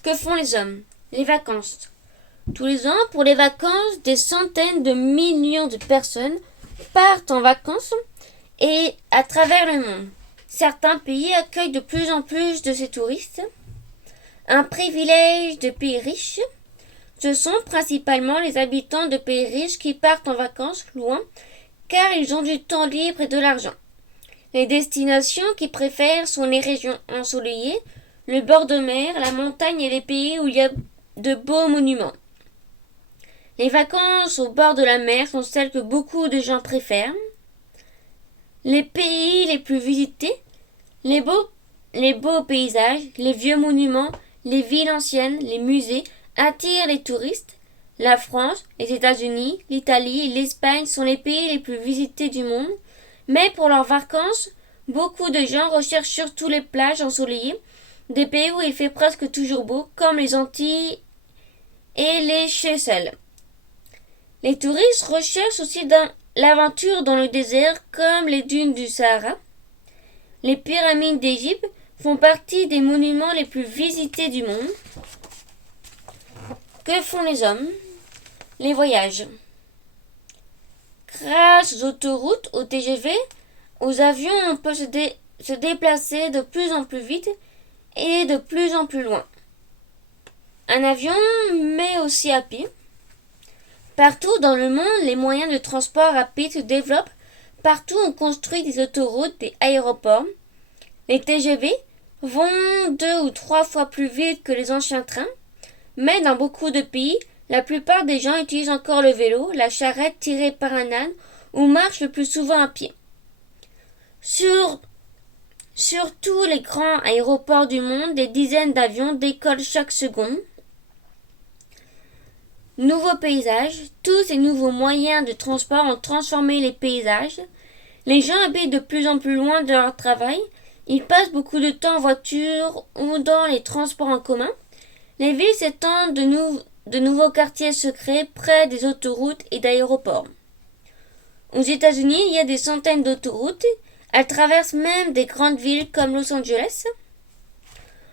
Que font les hommes? Les vacances. Tous les ans, pour les vacances, des centaines de millions de personnes partent en vacances et à travers le monde. Certains pays accueillent de plus en plus de ces touristes. Un privilège de pays riches. Ce sont principalement les habitants de pays riches qui partent en vacances loin car ils ont du temps libre et de l'argent. Les destinations qu'ils préfèrent sont les régions ensoleillées, le bord de mer, la montagne et les pays où il y a de beaux monuments. Les vacances au bord de la mer sont celles que beaucoup de gens préfèrent. Les pays les plus visités, les beaux paysages, les vieux monuments, les villes anciennes, les musées attirent les touristes. La France, les États-Unis, l'Italie et l'Espagne sont les pays les plus visités du monde. Mais pour leurs vacances, beaucoup de gens recherchent surtout les plages ensoleillées, des pays où il fait presque toujours beau, comme les Antilles et les Seychelles. Les touristes recherchent aussi l'aventure dans le désert, comme les dunes du Sahara. Les pyramides d'Égypte font partie des monuments les plus visités du monde. Que font les hommes? Les voyages. Grâce aux autoroutes, aux TGV, aux avions, on peut se déplacer de plus en plus vite et de plus en plus loin. Un avion, mais aussi à pied. Partout dans le monde, les moyens de transport rapide se développent. Partout, on construit des autoroutes, des aéroports. Les TGV vont 2 ou 3 fois plus vite que les anciens trains. Mais dans beaucoup de pays, la plupart des gens utilisent encore le vélo, la charrette tirée par un âne ou marchent le plus souvent à pied. Sur tous les grands aéroports du monde, des dizaines d'avions décollent chaque seconde. Nouveaux paysages, tous ces nouveaux moyens de transport ont transformé les paysages. Les gens habitent de plus en plus loin de leur travail. Ils passent beaucoup de temps en voiture ou dans les transports en commun. Les villes s'étendent, de nouveaux quartiers se créent près des autoroutes et d'aéroports. Aux États-Unis, il y a des centaines d'autoroutes. Elles traversent même des grandes villes comme Los Angeles.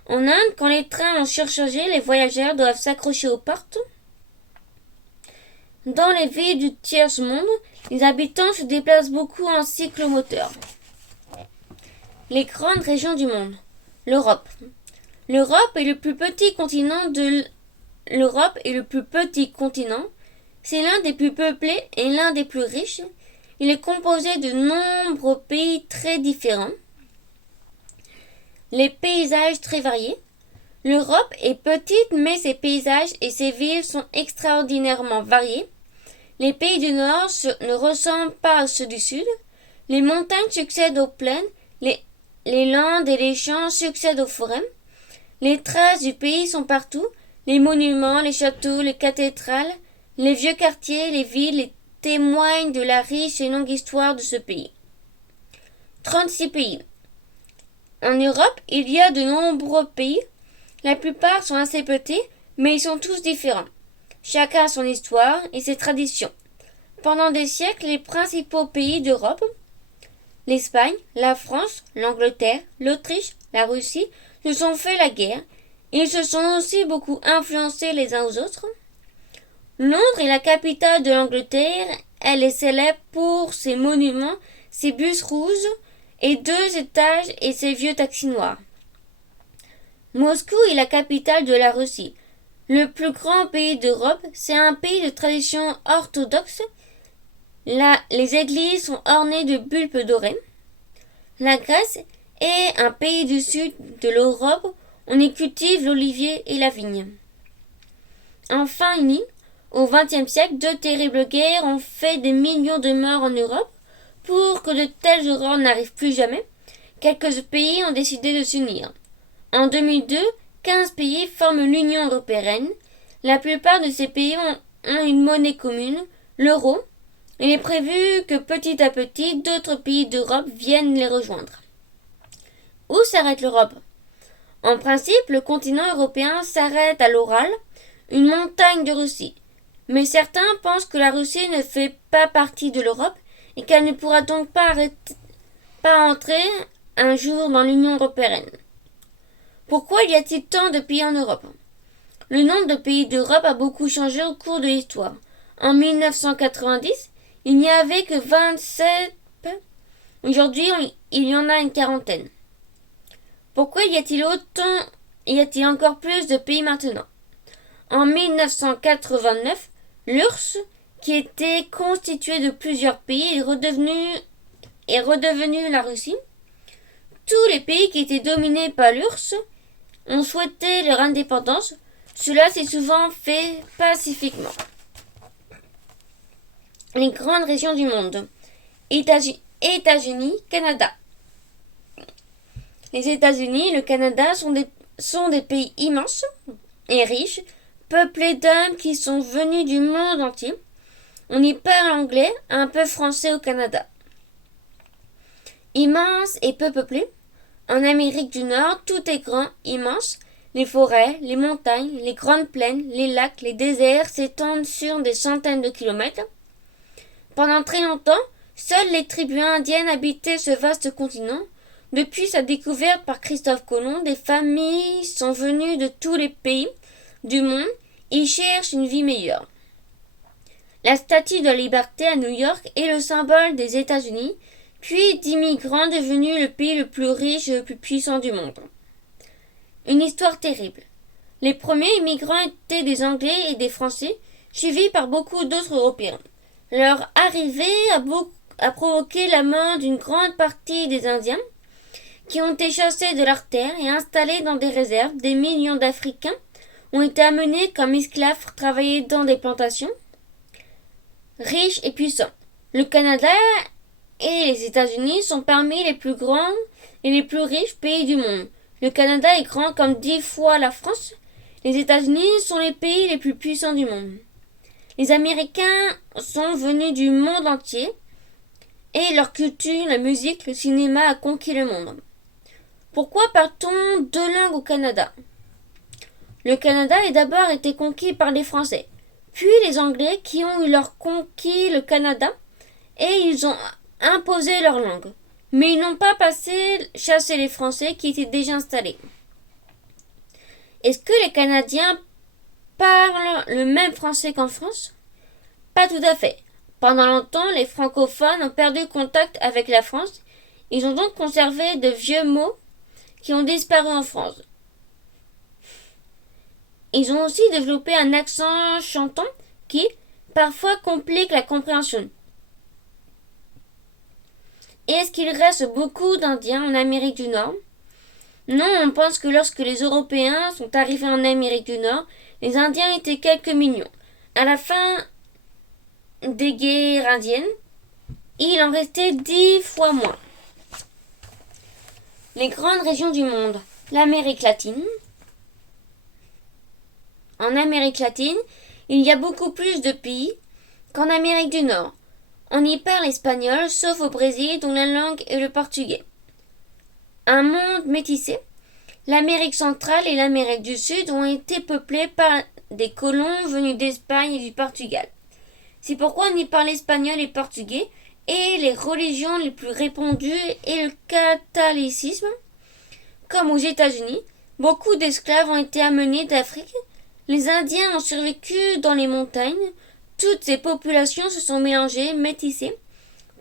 En Inde, quand les trains ont surchargé, les voyageurs doivent s'accrocher aux portes. Dans les villes du tiers-monde, les habitants se déplacent beaucoup en cyclomoteur. Les grandes régions du monde. L'Europe. L'Europe est le plus petit continent. C'est l'un des plus peuplés et l'un des plus riches. Il est composé de nombreux pays très différents. Les paysages très variés. L'Europe est petite, mais ses paysages et ses villes sont extraordinairement variés. Les pays du Nord ne ressemblent pas à ceux du Sud. Les montagnes succèdent aux plaines. Les landes et les champs succèdent aux forêts. Les traces du pays sont partout. Les monuments, les châteaux, les cathédrales, les vieux quartiers, les villes témoignent de la riche et longue histoire de ce pays. 36 pays. En Europe, il y a de nombreux pays. La plupart sont assez petits, mais ils sont tous différents. Chacun a son histoire et ses traditions. Pendant des siècles, les principaux pays d'Europe, l'Espagne, la France, l'Angleterre, l'Autriche, la Russie, se sont fait la guerre. Ils se sont aussi beaucoup influencés les uns aux autres. Londres est la capitale de l'Angleterre. Elle est célèbre pour ses monuments, ses bus rouges et 2 étages et ses vieux taxis noirs. Moscou est la capitale de la Russie. Le plus grand pays d'Europe, c'est un pays de tradition orthodoxe. Les églises sont ornées de bulbes dorés. La Grèce est un pays du sud de l'Europe. On y cultive l'olivier et la vigne. Enfin, au XXe siècle, 2 terribles guerres ont fait des millions de morts en Europe. Pour que de telles horreurs n'arrivent plus jamais, quelques pays ont décidé de s'unir. En 2002, 15 pays forment l'Union européenne. La plupart de ces pays ont une monnaie commune, l'euro. Il est prévu que petit à petit, d'autres pays d'Europe viennent les rejoindre. Où s'arrête l'Europe? En principe, le continent européen s'arrête à l'Oural, une montagne de Russie. Mais certains pensent que la Russie ne fait pas partie de l'Europe et qu'elle ne pourra donc pas entrer un jour dans l'Union européenne. Pourquoi y a-t-il tant de pays en Europe? Le nombre de pays d'Europe a beaucoup changé au cours de l'histoire. En 1990, il n'y avait que 27. Aujourd'hui, il y en a une quarantaine. Pourquoi y a-t-il encore plus de pays maintenant? En 1989, l'URSS, qui était constituée de plusieurs pays, est redevenue la Russie. Tous les pays qui étaient dominés par l'URSS ont souhaité leur indépendance. Cela s'est souvent fait pacifiquement. Les grandes régions du monde. États-Unis, Canada. Les États-Unis et le Canada sont des pays immenses et riches, peuplés d'hommes qui sont venus du monde entier. On y parle anglais, un peu français au Canada. Immense et peu peuplé. En Amérique du Nord, tout est grand, immense. Les forêts, les montagnes, les grandes plaines, les lacs, les déserts s'étendent sur des centaines de kilomètres. Pendant très longtemps, seules les tribus indiennes habitaient ce vaste continent. Depuis sa découverte par Christophe Colomb, des familles sont venues de tous les pays du monde et cherchent une vie meilleure. La Statue de la Liberté à New York est le symbole des États-Unis, puis d'immigrants devenus le pays le plus riche et le plus puissant du monde. Une histoire terrible. Les premiers immigrants étaient des Anglais et des Français, suivis par beaucoup d'autres Européens. Leur arrivée a provoqué la mort d'une grande partie des Indiens, qui ont été chassés de leurs terres et installés dans des réserves. Des millions d'Africains ont été amenés comme esclaves pour travailler dans des plantations. Riches et puissants. Le Canada et les États-Unis sont parmi les plus grands et les plus riches pays du monde. Le Canada est grand comme 10 fois la France. Les États-Unis sont les pays les plus puissants du monde. Les Américains sont venus du monde entier et leur culture, la musique, le cinéma a conquis le monde. Pourquoi parle-t-on deux langues au Canada? Le Canada a d'abord été conquis par les Français, puis les Anglais qui ont conquis le Canada et ils ont imposé leur langue. Mais ils n'ont pas chassé les Français qui étaient déjà installés. Est-ce que les Canadiens parlent le même français qu'en France? Pas tout à fait. Pendant longtemps, les francophones ont perdu contact avec la France. Ils ont donc conservé de vieux mots qui ont disparu en France. Ils ont aussi développé un accent chantant qui, parfois, complique la compréhension. Est-ce qu'il reste beaucoup d'Indiens en Amérique du Nord? Non, on pense que lorsque les Européens sont arrivés en Amérique du Nord, les Indiens étaient quelques millions. À la fin des guerres indiennes, il en restait 10 fois moins. Les grandes régions du monde. L'Amérique latine. En Amérique latine, il y a beaucoup plus de pays qu'en Amérique du Nord. On y parle espagnol, sauf au Brésil, dont la langue est le portugais. Un monde métissé. L'Amérique centrale et l'Amérique du Sud ont été peuplées par des colons venus d'Espagne et du Portugal. C'est pourquoi on y parle espagnol et portugais, et les religions les plus répandues est le catholicisme. Comme aux États-Unis, beaucoup d'esclaves ont été amenés d'Afrique. Les Indiens ont survécu dans les montagnes. Toutes ces populations se sont mélangées, métissées.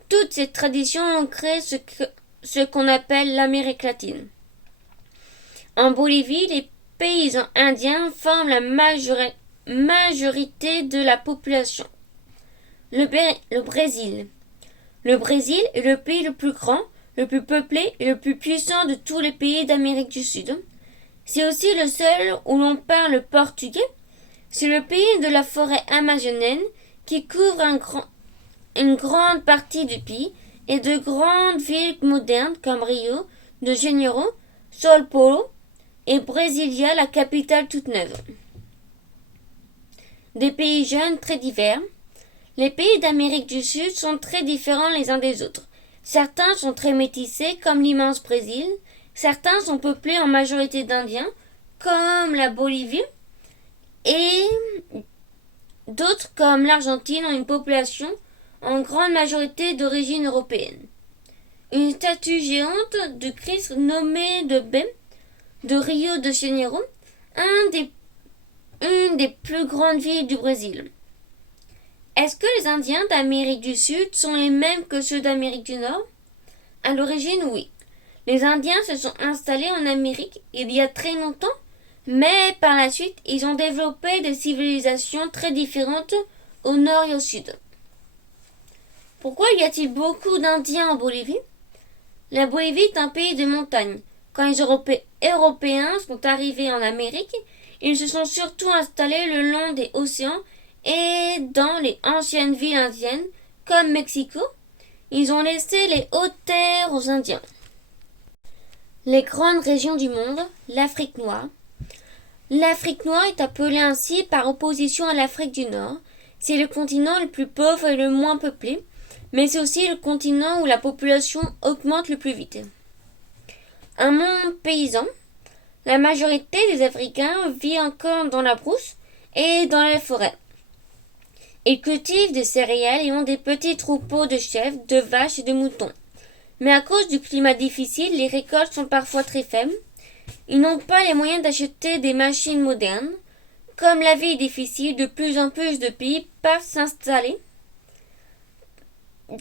Toutes ces traditions ont créé ce qu'on appelle l'Amérique latine. En Bolivie, les paysans indiens forment la majorité de la population. Le Brésil. Le Brésil est le pays le plus grand, le plus peuplé et le plus puissant de tous les pays d'Amérique du Sud. C'est aussi le seul où l'on parle le portugais. C'est le pays de la forêt amazonienne qui couvre une grande partie du pays et de grandes villes modernes comme Rio de Janeiro, São Paulo et Brasilia, la capitale toute neuve. des pays jeunes très divers. Les pays d'Amérique du Sud sont très différents les uns des autres. Certains sont très métissés, comme l'immense Brésil. Certains sont peuplés en majorité d'Indiens, comme la Bolivie. Et d'autres, comme l'Argentine, ont une population en grande majorité d'origine européenne. Une statue géante de Christ nommée de Rio de Janeiro, une des plus grandes villes du Brésil. Est-ce que les Indiens d'Amérique du Sud sont les mêmes que ceux d'Amérique du Nord? À l'origine, oui. Les Indiens se sont installés en Amérique il y a très longtemps, mais par la suite, ils ont développé des civilisations très différentes au nord et au sud. Pourquoi y a-t-il beaucoup d'Indiens en Bolivie? La Bolivie est un pays de montagne. Quand les Européens sont arrivés en Amérique, ils se sont surtout installés le long des océans et dans les anciennes villes indiennes, comme Mexico. Ils ont laissé les hautes terres aux Indiens. Les grandes régions du monde, l'Afrique noire. L'Afrique noire est appelée ainsi par opposition à l'Afrique du Nord. C'est le continent le plus pauvre et le moins peuplé, mais c'est aussi le continent où la population augmente le plus vite. Un monde paysan. La majorité des Africains vit encore dans la brousse et dans la forêt. Ils cultivent des céréales et ont des petits troupeaux de chèvres, de vaches et de moutons. Mais à cause du climat difficile, les récoltes sont parfois très faibles. Ils n'ont pas les moyens d'acheter des machines modernes. Comme la vie est difficile, de plus en plus de pays partent s'installer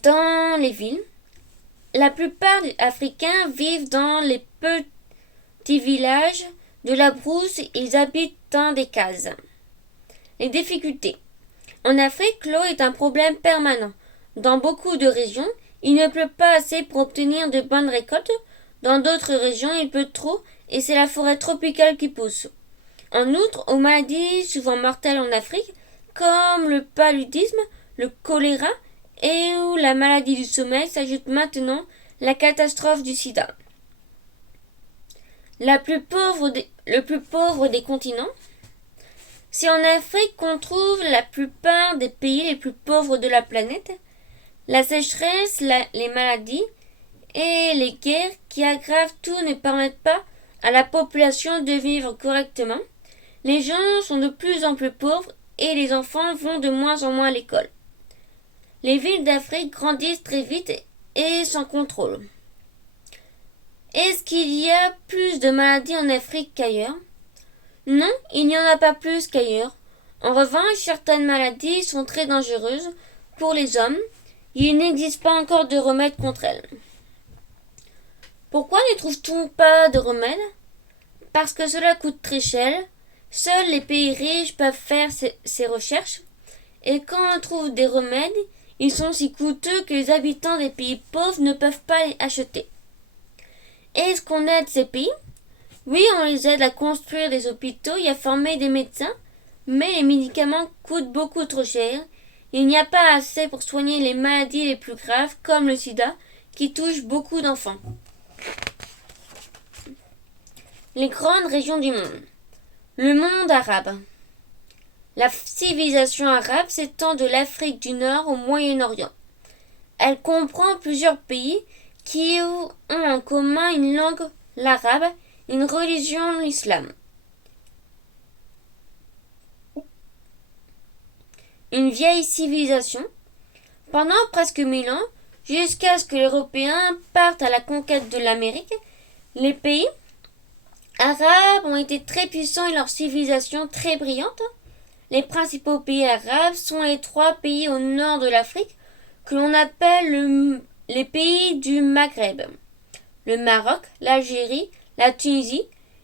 dans les villes. La plupart des Africains vivent dans les petits villages de la brousse. Ils habitent dans des cases. Les difficultés. En Afrique, l'eau est un problème permanent. Dans beaucoup de régions, il ne pleut pas assez pour obtenir de bonnes récoltes. Dans d'autres régions, il pleut trop et c'est la forêt tropicale qui pousse. En outre, aux maladies souvent mortelles en Afrique, comme le paludisme, le choléra et où la maladie du sommeil, s'ajoute maintenant la catastrophe du sida. Le plus pauvre des continents. C'est en Afrique qu'on trouve la plupart des pays les plus pauvres de la planète. La sécheresse, les maladies et les guerres qui aggravent tout ne permettent pas à la population de vivre correctement. Les gens sont de plus en plus pauvres et les enfants vont de moins en moins à l'école. Les villes d'Afrique grandissent très vite et sans contrôle. Est-ce qu'il y a plus de maladies en Afrique qu'ailleurs? Non, il n'y en a pas plus qu'ailleurs. En revanche, certaines maladies sont très dangereuses pour les hommes. Il n'existe pas encore de remède contre elles. Pourquoi ne trouve-t-on pas de remède? Parce que cela coûte très cher. Seuls les pays riches peuvent faire ces recherches. Et quand on trouve des remèdes, ils sont si coûteux que les habitants des pays pauvres ne peuvent pas les acheter. Est-ce qu'on aide ces pays? Oui, on les aide à construire des hôpitaux et à former des médecins, mais les médicaments coûtent beaucoup trop cher. Il n'y a pas assez pour soigner les maladies les plus graves, comme le sida, qui touche beaucoup d'enfants. Les grandes régions du monde. Le monde arabe. La civilisation arabe s'étend de l'Afrique du Nord au Moyen-Orient. Elle comprend plusieurs pays qui ont en commun une langue, l'arabe, une religion, l'islam. Une vieille civilisation. Pendant presque 1000 ans, jusqu'à ce que les Européens partent à la conquête de l'Amérique, les pays arabes ont été très puissants et leur civilisation très brillante. Les principaux pays arabes sont les 3 pays au nord de l'Afrique que l'on appelle les pays du Maghreb. Le Maroc, l'Algérie, la Tunisie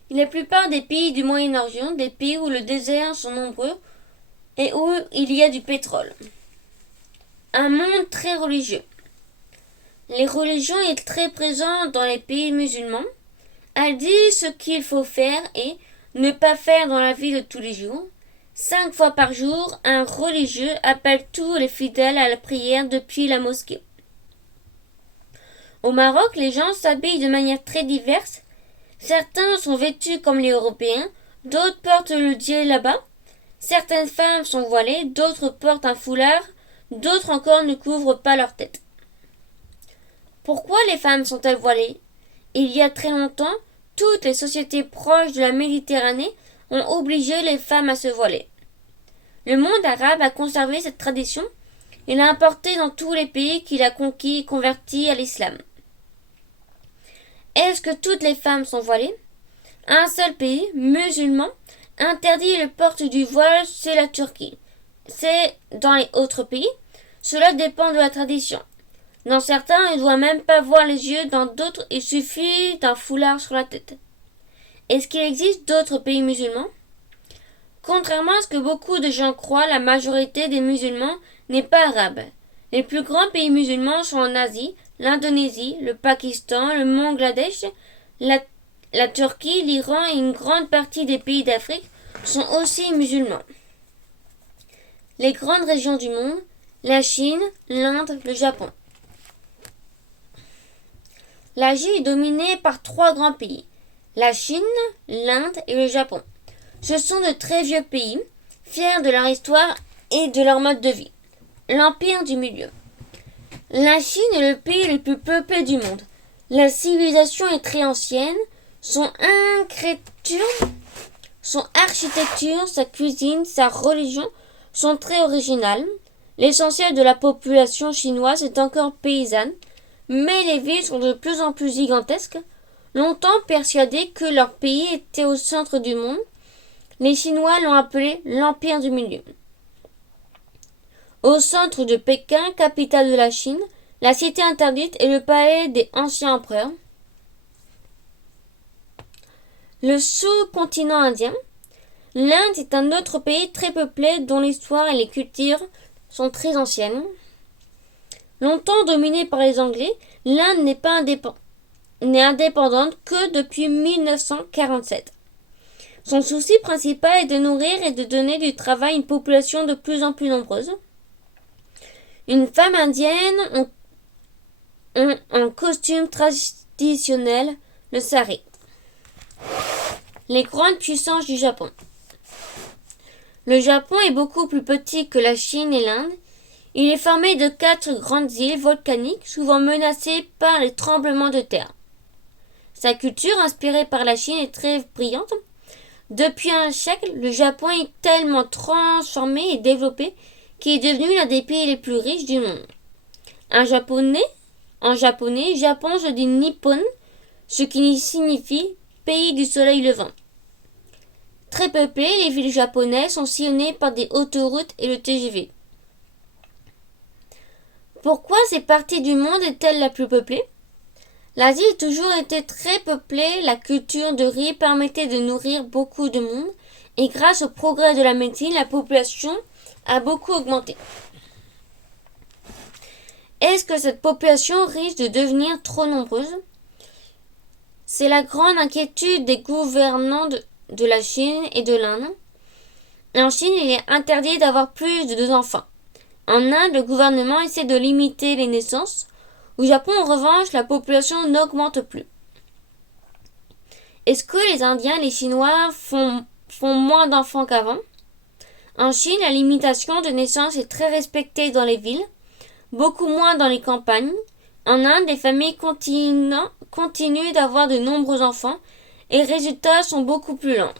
et la plupart des pays du Moyen-Orient, des pays où le désert sont nombreux et où il y a du pétrole. Un monde très religieux. Les religions sont très présentes dans les pays musulmans. Elles disent ce qu'il faut faire et ne pas faire dans la vie de tous les jours. 5 fois par jour, un religieux appelle tous les fidèles à la prière depuis la mosquée. Au Maroc, les gens s'habillent de manière très diverse. Certains sont vêtus comme les Européens, d'autres portent le djellaba. Certaines femmes sont voilées, d'autres portent un foulard, d'autres encore ne couvrent pas leur tête. Pourquoi les femmes sont-elles voilées? Il y a très longtemps, toutes les sociétés proches de la Méditerranée ont obligé les femmes à se voiler. Le monde arabe a conservé cette tradition et l'a importée dans tous les pays qu'il a conquis et convertis à l'islam. Est-ce que toutes les femmes sont voilées? Un seul pays, musulman, interdit le port du voile, c'est la Turquie. C'est dans les autres pays, cela dépend de la tradition. Dans certains, on ne doit même pas voir les yeux, dans d'autres, il suffit d'un foulard sur la tête. Est-ce qu'il existe d'autres pays musulmans? Contrairement à ce que beaucoup de gens croient, la majorité des musulmans n'est pas arabe. Les plus grands pays musulmans sont en Asie, l'Indonésie, le Pakistan, le Bangladesh, la Turquie, l'Iran et une grande partie des pays d'Afrique sont aussi musulmans. Les grandes régions du monde, la Chine, l'Inde, le Japon. L'Asie est dominée par 3 grands pays, la Chine, l'Inde et le Japon. Ce sont de très vieux pays, fiers de leur histoire et de leur mode de vie. L'Empire du Milieu. La Chine est le pays le plus peuplé du monde. La civilisation est très ancienne. Son architecture, sa cuisine, sa religion sont très originales. L'essentiel de la population chinoise est encore paysanne, mais les villes sont de plus en plus gigantesques. Longtemps persuadés que leur pays était au centre du monde, les Chinois l'ont appelé l'Empire du Milieu. Au centre de Pékin, capitale de la Chine, la cité interdite est le palais des anciens empereurs. Le sous-continent indien. L'Inde est un autre pays très peuplé dont l'histoire et les cultures sont très anciennes. Longtemps dominée par les Anglais, l'Inde n'est indépendante que depuis 1947. Son souci principal est de nourrir et de donner du travail à une population de plus en plus nombreuse. Une femme indienne en costume traditionnel, le sari. Les grandes puissances du Japon. Le Japon est beaucoup plus petit que la Chine et l'Inde. Il est formé de 4 grandes îles volcaniques, souvent menacées par les tremblements de terre. Sa culture, inspirée par la Chine, est très brillante. Depuis un siècle, le Japon est tellement transformé et développé qu'il est devenu l'un des pays les plus riches du monde. En japonais, Japon se dit Nippon, ce qui signifie pays du soleil levant. Très peuplées, les villes japonaises sont sillonnées par des autoroutes et le TGV. Pourquoi cette partie du monde est-elle la plus peuplée? L'Asie a toujours été très peuplée, la culture de riz permettait de nourrir beaucoup de monde et grâce au progrès de la médecine, la population a beaucoup augmenté. Est-ce que cette population risque de devenir trop nombreuse? C'est la grande inquiétude des gouvernants de la Chine et de l'Inde. En Chine, il est interdit d'avoir plus de 2 enfants. En Inde, le gouvernement essaie de limiter les naissances. Au Japon, en revanche, la population n'augmente plus. Est-ce que les Indiens et les Chinois font moins d'enfants qu'avant? En Chine, la limitation de naissance est très respectée dans les villes, beaucoup moins dans les campagnes. En Inde, les familles continuent d'avoir de nombreux enfants et les résultats sont beaucoup plus lents.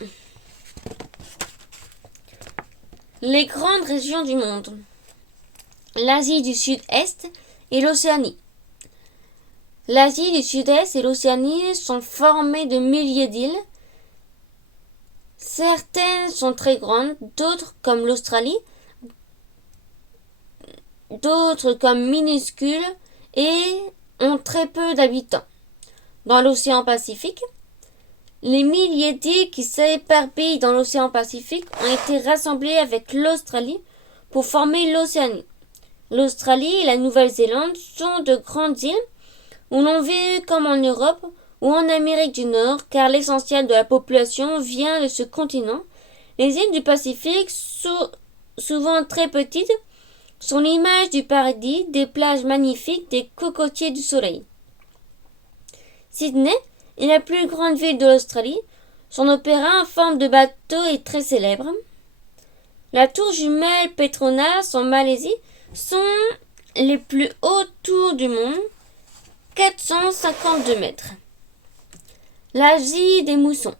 Les grandes régions du monde. L'Asie du Sud-Est et l'Océanie. L'Asie du Sud-Est et l'Océanie sont formées de milliers d'îles. Certaines sont très grandes, d'autres comme l'Australie, d'autres comme minuscules et ont très peu d'habitants. Dans l'océan Pacifique, les milliers d'îles qui s'éparpillent dans l'océan Pacifique ont été rassemblées avec l'Australie pour former l'Océanie. L'Australie et la Nouvelle-Zélande sont de grandes îles où l'on vit comme en Europe ou en Amérique du Nord, car l'essentiel de la population vient de ce continent. Les îles du Pacifique, souvent très petites, sont l'image du paradis, des plages magnifiques, des cocotiers du soleil. Sydney est la plus grande ville de l'Australie. Son opéra en forme de bateau est très célèbre. La tour jumelle Petronas en Malaisie sont les plus hautes tours du monde, 452 mètres. L'Asie des moussons.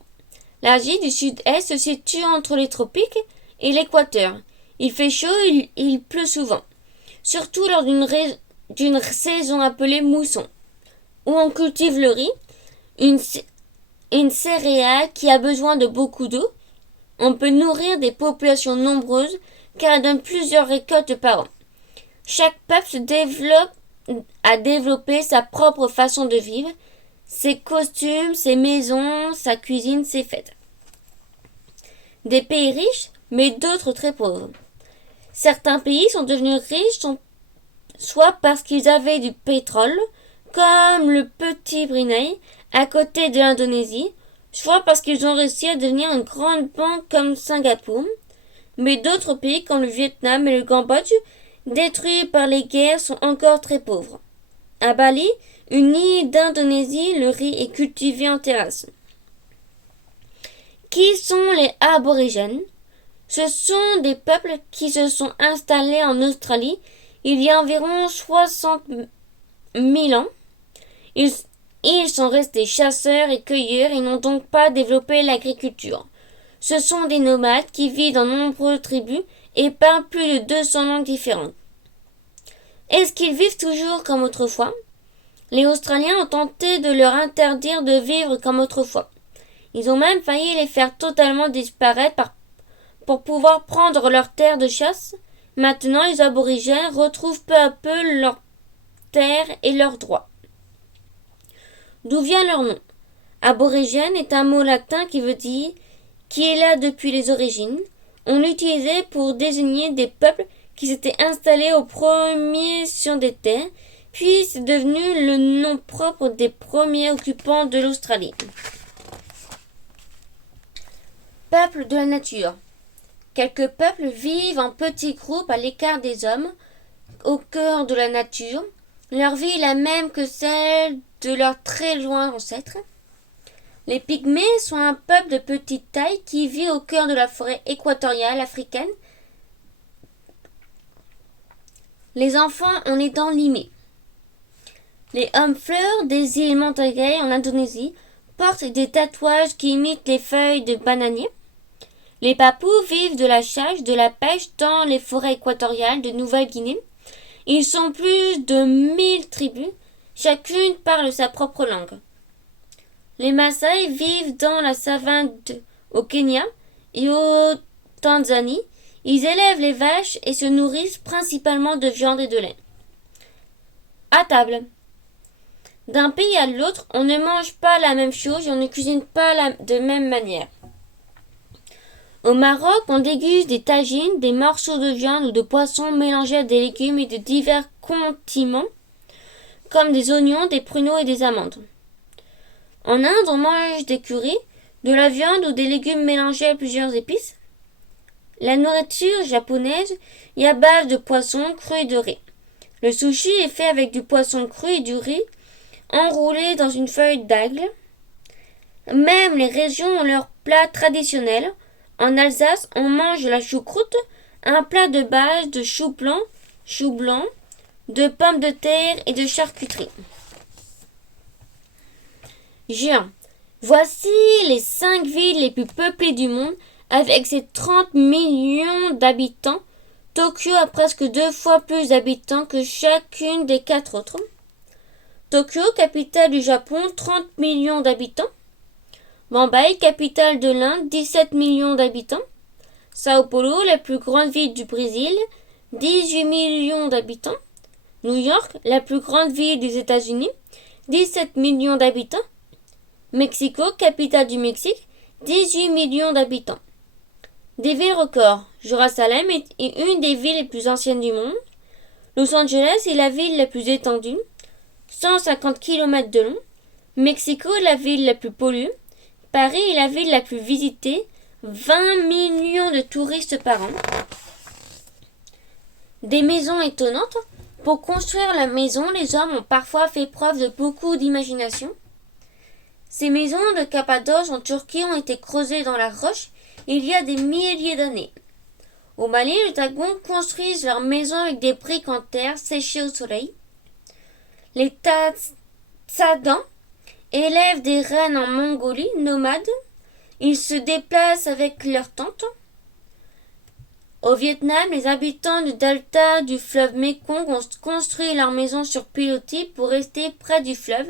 L'Asie du Sud-Est se situe entre les tropiques et l'équateur. Il fait chaud et il pleut souvent, surtout lors d'une saison appelée mousson, où on cultive le riz, une céréale qui a besoin de beaucoup d'eau. On peut nourrir des populations nombreuses car elle donne plusieurs récoltes par an. Chaque peuple a développé sa propre façon de vivre, ses costumes, ses maisons, sa cuisine, ses fêtes. Des pays riches, mais d'autres très pauvres. Certains pays sont devenus riches soit parce qu'ils avaient du pétrole, comme le petit Brunei, à côté de l'Indonésie, soit parce qu'ils ont réussi à devenir une grande banque comme Singapour, mais d'autres pays comme le Vietnam et le Cambodge, détruits par les guerres, sont encore très pauvres. À Bali, une île d'Indonésie, le riz est cultivé en terrasse. Qui sont les aborigènes? Ce sont des peuples qui se sont installés en Australie il y a environ 60 000 ans. Ils sont restés chasseurs et cueilleurs et n'ont donc pas développé l'agriculture. Ce sont des nomades qui vivent dans nombreuses tribus et parlent plus de 200 langues différentes. Est-ce qu'ils vivent toujours comme autrefois? Les Australiens ont tenté de leur interdire de vivre comme autrefois. Ils ont même failli les faire totalement disparaître pour pouvoir prendre leurs terres de chasse. Maintenant, les aborigènes retrouvent peu à peu leurs terres et leurs droits. D'où vient leur nom? Aborigène est un mot latin qui veut dire « qui est là depuis les origines ». On l'utilisait pour désigner des peuples qui s'étaient installés au premier sur des terres, puis c'est devenu le nom propre des premiers occupants de l'Australie. Peuples de la nature. Quelques peuples vivent en petits groupes à l'écart des hommes, au cœur de la nature. Leur vie est la même que celle de leurs très loin ancêtres. Les Pygmées sont un peuple de petite taille qui vit au cœur de la forêt équatoriale africaine. Les enfants ont les dents limées. Les hommes-fleurs des îles Mentawai en Indonésie portent des tatouages qui imitent les feuilles de bananier. Les Papous vivent de la chasse, de la pêche dans les forêts équatoriales de Nouvelle-Guinée. Ils sont plus de 1000 tribus, chacune parle sa propre langue. Les Maasai vivent dans la savane au Kenya et au Tanzanie. Ils élèvent les vaches et se nourrissent principalement de viande et de lait. À table. D'un pays à l'autre, on ne mange pas la même chose et on ne cuisine pas de même manière. Au Maroc, on déguste des tagines, des morceaux de viande ou de poisson mélangés à des légumes et de divers condiments, comme des oignons, des pruneaux et des amandes. En Inde, on mange des currys, de la viande ou des légumes mélangés à plusieurs épices. La nourriture japonaise est à base de poisson cru et de riz. Le sushi est fait avec du poisson cru et du riz enroulé dans une feuille d'algue. Même les régions ont leurs plats traditionnels. En Alsace, on mange la choucroute, un plat de base de chou blanc, de pommes de terre et de charcuterie. Juin. Voici les 5 villes les plus peuplées du monde avec ses 30 millions d'habitants. Tokyo a presque 2 fois plus d'habitants que chacune des 4 autres. Tokyo, capitale du Japon, 30 millions d'habitants. Bombay, capitale de l'Inde, 17 millions d'habitants. Sao Paulo, la plus grande ville du Brésil, 18 millions d'habitants. New York, la plus grande ville des États-Unis, 17 millions d'habitants. Mexico, capitale du Mexique, 18 millions d'habitants. Des villes records. Jérusalem est une des villes les plus anciennes du monde. Los Angeles est la ville la plus étendue, 150 km de long. Mexico est la ville la plus polluée. Paris est la ville la plus visitée, 20 millions de touristes par an. Des maisons étonnantes. Pour construire la maison, les hommes ont parfois fait preuve de beaucoup d'imagination. Ces maisons de Cappadoce en Turquie ont été creusées dans la roche il y a des milliers d'années. Au Mali, les Tagons construisent leurs maisons avec des briques en terre séchées au soleil. Les Tsadans élèvent des rennes en Mongolie, nomades. Ils se déplacent avec leurs tentes. Au Vietnam, les habitants du delta du fleuve Mekong ont construit leurs maisons sur pilotis pour rester près du fleuve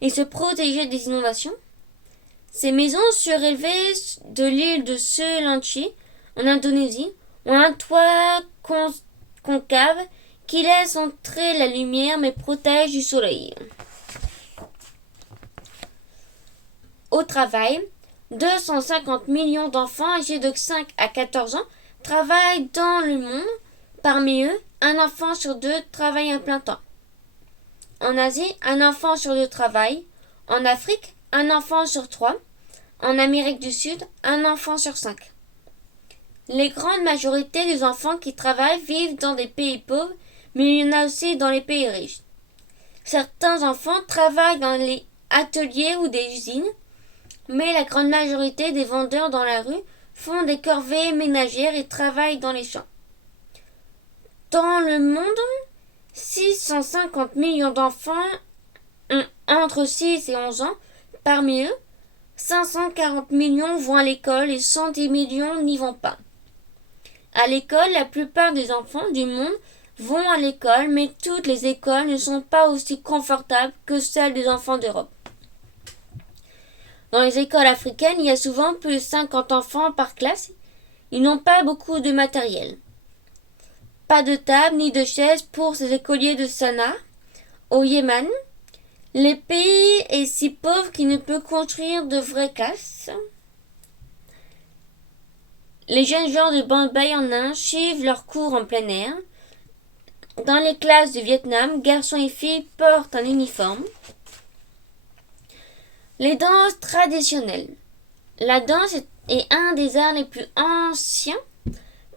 et se protéger des inondations. Ces maisons surélevées de l'île de Selanci, en Indonésie, ont un toit concave qui laisse entrer la lumière mais protège du soleil. Au travail, 250 millions d'enfants âgés de 5 à 14 ans travaillent dans le monde. Parmi eux, un enfant sur 2 travaille à plein temps. En Asie, un enfant sur 2 travaille. En Afrique, un enfant sur 3. En Amérique du Sud, un enfant sur 5. Les grandes majorités des enfants qui travaillent vivent dans des pays pauvres, mais il y en a aussi dans les pays riches. Certains enfants travaillent dans les ateliers ou des usines, mais la grande majorité des vendeurs dans la rue font des corvées ménagères et travaillent dans les champs. Dans le monde, 650 millions d'enfants ont entre 6 et 11 ans. Parmi eux, 540 millions vont à l'école et 110 millions n'y vont pas. À l'école, la plupart des enfants du monde vont à l'école, mais toutes les écoles ne sont pas aussi confortables que celles des enfants d'Europe. Dans les écoles africaines, il y a souvent plus de 50 enfants par classe. Ils n'ont pas beaucoup de matériel. Pas de table ni de chaise pour ces écoliers de Sanaa. Au Yémen, le pays est si pauvre qu'il ne peut construire de vraies classes. Les jeunes gens de Bombay en Inde suivent leurs cours en plein air. Dans les classes du Vietnam, garçons et filles portent un uniforme. Les danses traditionnelles. La danse est un des arts les plus anciens.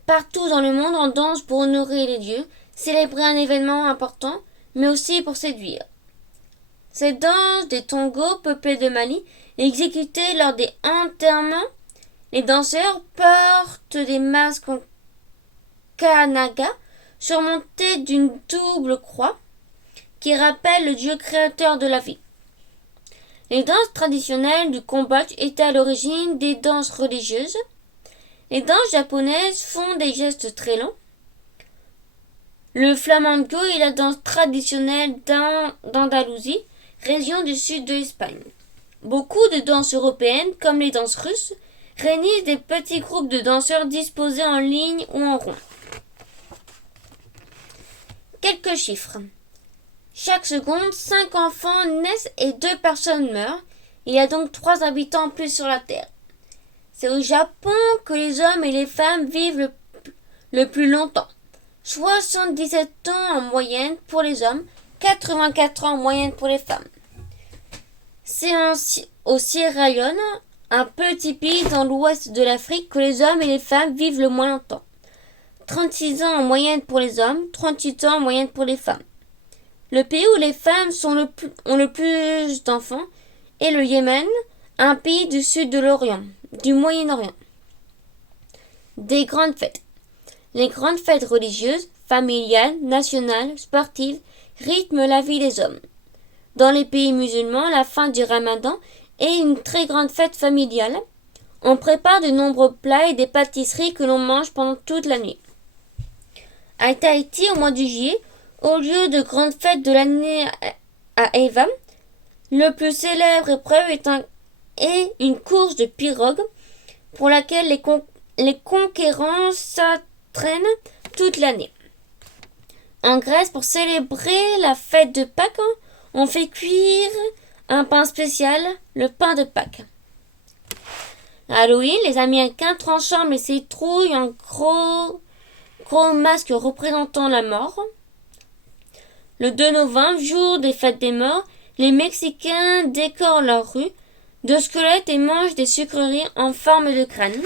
Partout dans le monde, on danse pour honorer les dieux, célébrer un événement important, mais aussi pour séduire. Cette danse des Tongos, peuplée de Mali, est exécutée lors des enterrements. Les danseurs portent des masques en kanaga surmontés d'une double croix qui rappelle le dieu créateur de la vie. Les danses traditionnelles du Cambodge étaient à l'origine des danses religieuses. Les danses japonaises font des gestes très longs. Le flamenco est la danse traditionnelle d'Andalousie, région du sud de l'Espagne. Beaucoup de danses européennes, comme les danses russes, réunissent des petits groupes de danseurs disposés en ligne ou en rond. Quelques chiffres. Chaque seconde, 5 enfants naissent et 2 personnes meurent. Il y a donc 3 habitants en plus sur la Terre. C'est au Japon que les hommes et les femmes vivent le plus longtemps. 77 ans en moyenne pour les hommes, 84 ans en moyenne pour les femmes. C'est au Sierra Leone, un petit pays dans l'ouest de l'Afrique, que les hommes et les femmes vivent le moins longtemps. 36 ans en moyenne pour les hommes, 38 ans en moyenne pour les femmes. Le pays où les femmes ont le plus d'enfants est le Yémen, un pays du sud de l'Orient, du Moyen-Orient. Des grandes fêtes. Les grandes fêtes religieuses, familiales, nationales, sportives rythment la vie des hommes. Dans les pays musulmans, la fin du Ramadan est une très grande fête familiale. On prépare de nombreux plats et des pâtisseries que l'on mange pendant toute la nuit. À Tahiti, au mois de juillet, au lieu de grandes fêtes de l'année à Eva, le plus célèbre épreuve est une course de pirogue pour laquelle les conquérants s'entraînent toute l'année. En Grèce, pour célébrer la fête de Pâques, on fait cuire un pain spécial, le pain de Pâques. À Halloween, les Américains transforment les citrouilles en gros masques représentant la mort. Le 2 novembre, jour des fêtes des morts, les Mexicains décorent leurs rues de squelettes et mangent des sucreries en forme de crâne.